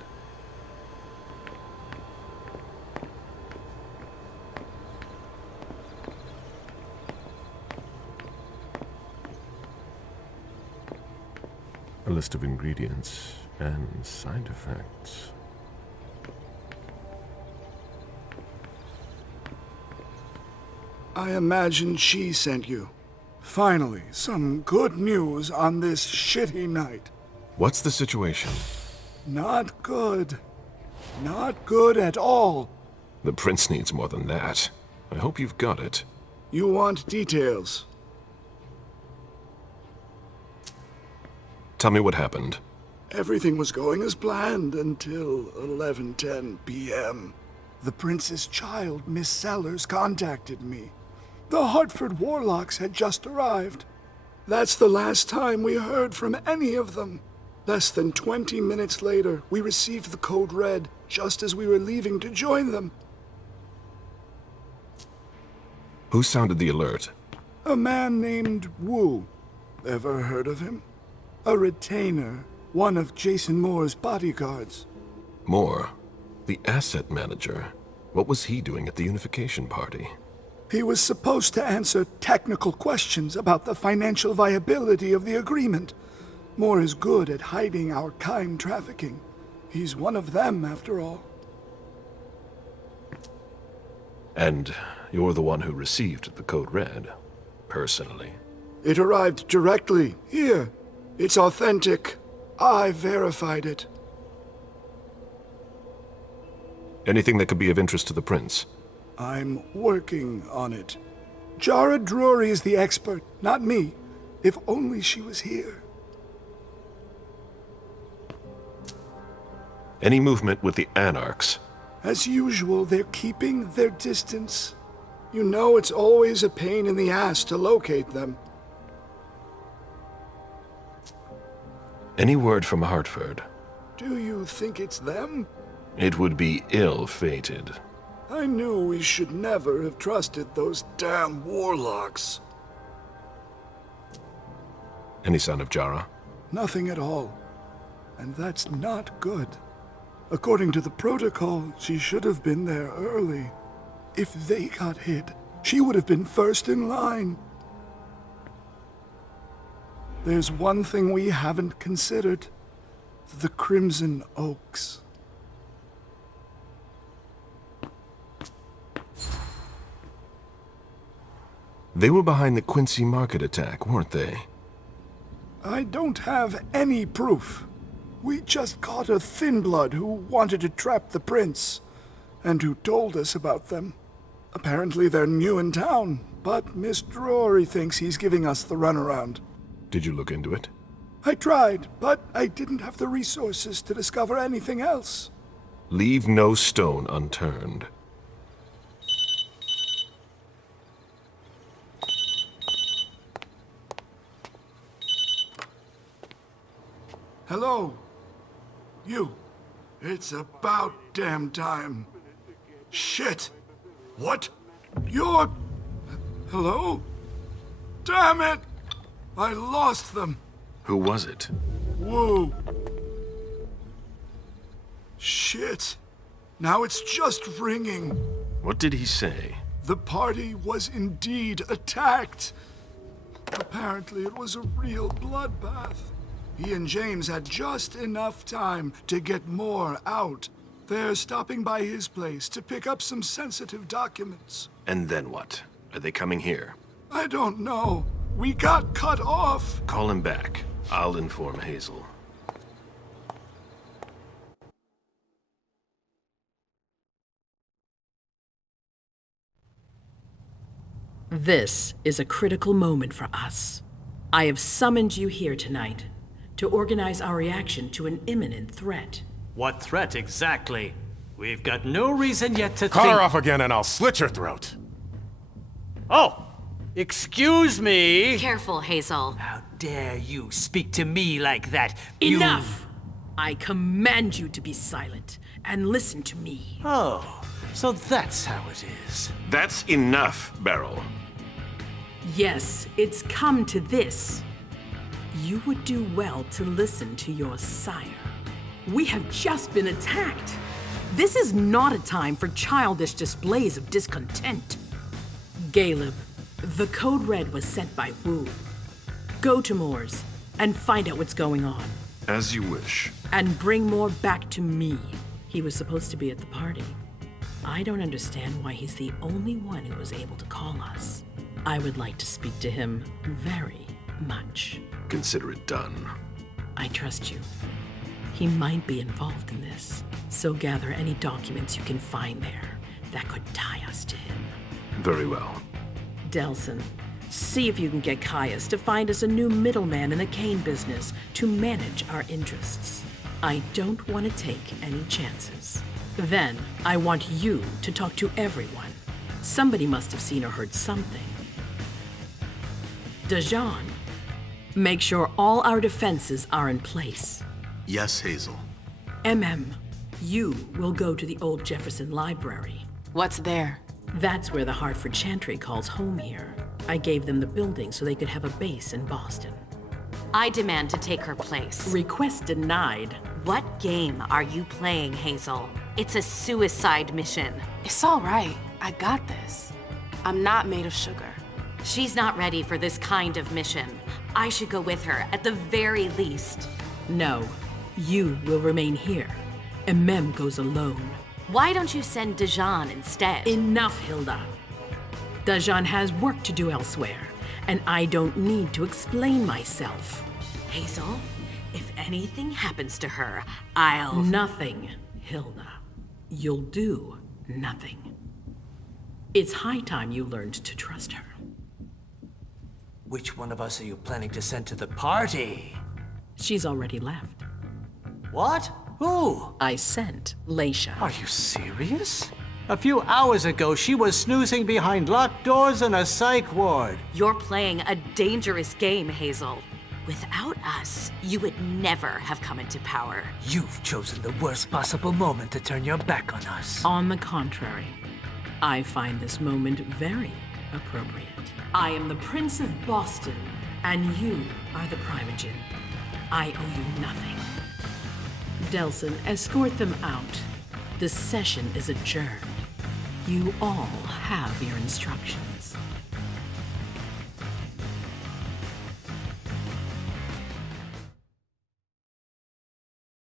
A list of ingredients and side effects. I imagine she sent you. Finally, some good news on this shitty night. What's the situation? Not good. Not good at all. The prince needs more than that. I hope you've got it. You want details? Tell me what happened. Everything was going as planned until 11:10 p.m. The prince's child, Miss Sellers, contacted me. The Hartford Warlocks had just arrived. That's the last time we heard from any of them. Less than 20 minutes later, we received the code red, just as we were leaving to join them. Who sounded the alert? A man named Wu. Ever heard of him? A retainer, one of Jason Moore's bodyguards. Moore, the asset manager. What was he doing at the unification party? He was supposed to answer technical questions about the financial viability of the agreement. Moore is good at hiding our kind trafficking. He's one of them, after all. And you're the one who received the code red, personally? It arrived directly, here. It's authentic. I verified it. Anything that could be of interest to the prince? I'm working on it. Jara Drury is the expert, not me. If only she was here. Any movement with the Anarchs? As usual, they're keeping their distance. You know it's always a pain in the ass to locate them. Any word from Hartford? Do you think it's them? It would be ill-fated. I knew we should never have trusted those damn warlocks. Any sign of Jara? Nothing at all. And that's not good. According to the protocol, she should have been there early. If they got hit, she would have been first in line. There's one thing we haven't considered. The Crimson Oaks. They were behind the Quincy Market attack, weren't they? I don't have any proof. We just caught a thin blood who wanted to trap the prince, and who told us about them. Apparently they're new in town, but Miss Drury thinks he's giving us the runaround. Did you look into it? I tried, but I didn't have the resources to discover anything else. Leave no stone unturned. Hello? You. It's about damn time. Shit! What? You're... Hello? Damn it! I lost them. Who was it? Whoa. Shit. Now it's just ringing. What did he say? The party was indeed attacked. Apparently it was a real bloodbath. He and James had just enough time to get more out. They're stopping by his place to pick up some sensitive documents. And then what? Are they coming here? I don't know. We got cut off. Call him back. I'll inform Hazel. This is a critical moment for us. I have summoned you here tonight to organize our reaction to an imminent threat. What threat exactly? We've got no reason yet to Call think... her off again and I'll slit your throat. Oh! Excuse me! Careful, Hazel. How dare you speak to me like that? Enough! I command you to be silent and listen to me. Oh, So that's how it is. That's enough, Beryl. Yes, it's come to this. You would do well to listen to your sire. We have just been attacked. This is not a time for childish displays of discontent. Caleb, the Code Red was sent by Wu. Go to Moore's and find out what's going on. As you wish. And bring Moore back to me. He was supposed to be at the party. I don't understand why he's the only one who was able to call us. I would like to speak to him very much. Consider it done. I trust you. He might be involved in this, so gather any documents you can find there that could tie us to him. Very well. Delson, see if you can get Caius to find us a new middleman in the cane business to manage our interests. I don't want to take any chances. Then, I want you to talk to everyone. Somebody must have seen or heard something. Dajan, make sure all our defenses are in place. Yes, Hazel. You will go to the old Jefferson Library. What's there? That's where the Hartford Chantry calls home here. I gave them the building so they could have a base in Boston. I demand to take her place. Request denied. What game are you playing, Hazel? It's a suicide mission. It's all right. I got this. I'm not made of sugar. She's not ready for this kind of mission. I should go with her, at the very least. No, you will remain here. Goes alone. Why don't you send Dajan instead? Enough, Hilda. Dajan has work to do elsewhere, and I don't need to explain myself. Hazel, if anything happens to her, I'll... Nothing, Hilda. You'll do nothing. It's high time you learned to trust her. Which one of us are you planning to send to the party? She's already left. What? Who? I sent Leisha. Are you serious? A few hours ago, she was snoozing behind locked doors in a psych ward. You're playing a dangerous game, Hazel. Without us, you would never have come into power. You've chosen the worst possible moment to turn your back on us. On the contrary, I find this moment very appropriate. I am the Prince of Boston, and you are the Primogen. I owe you nothing. Delson, escort them out. The session is adjourned. You all have your instructions.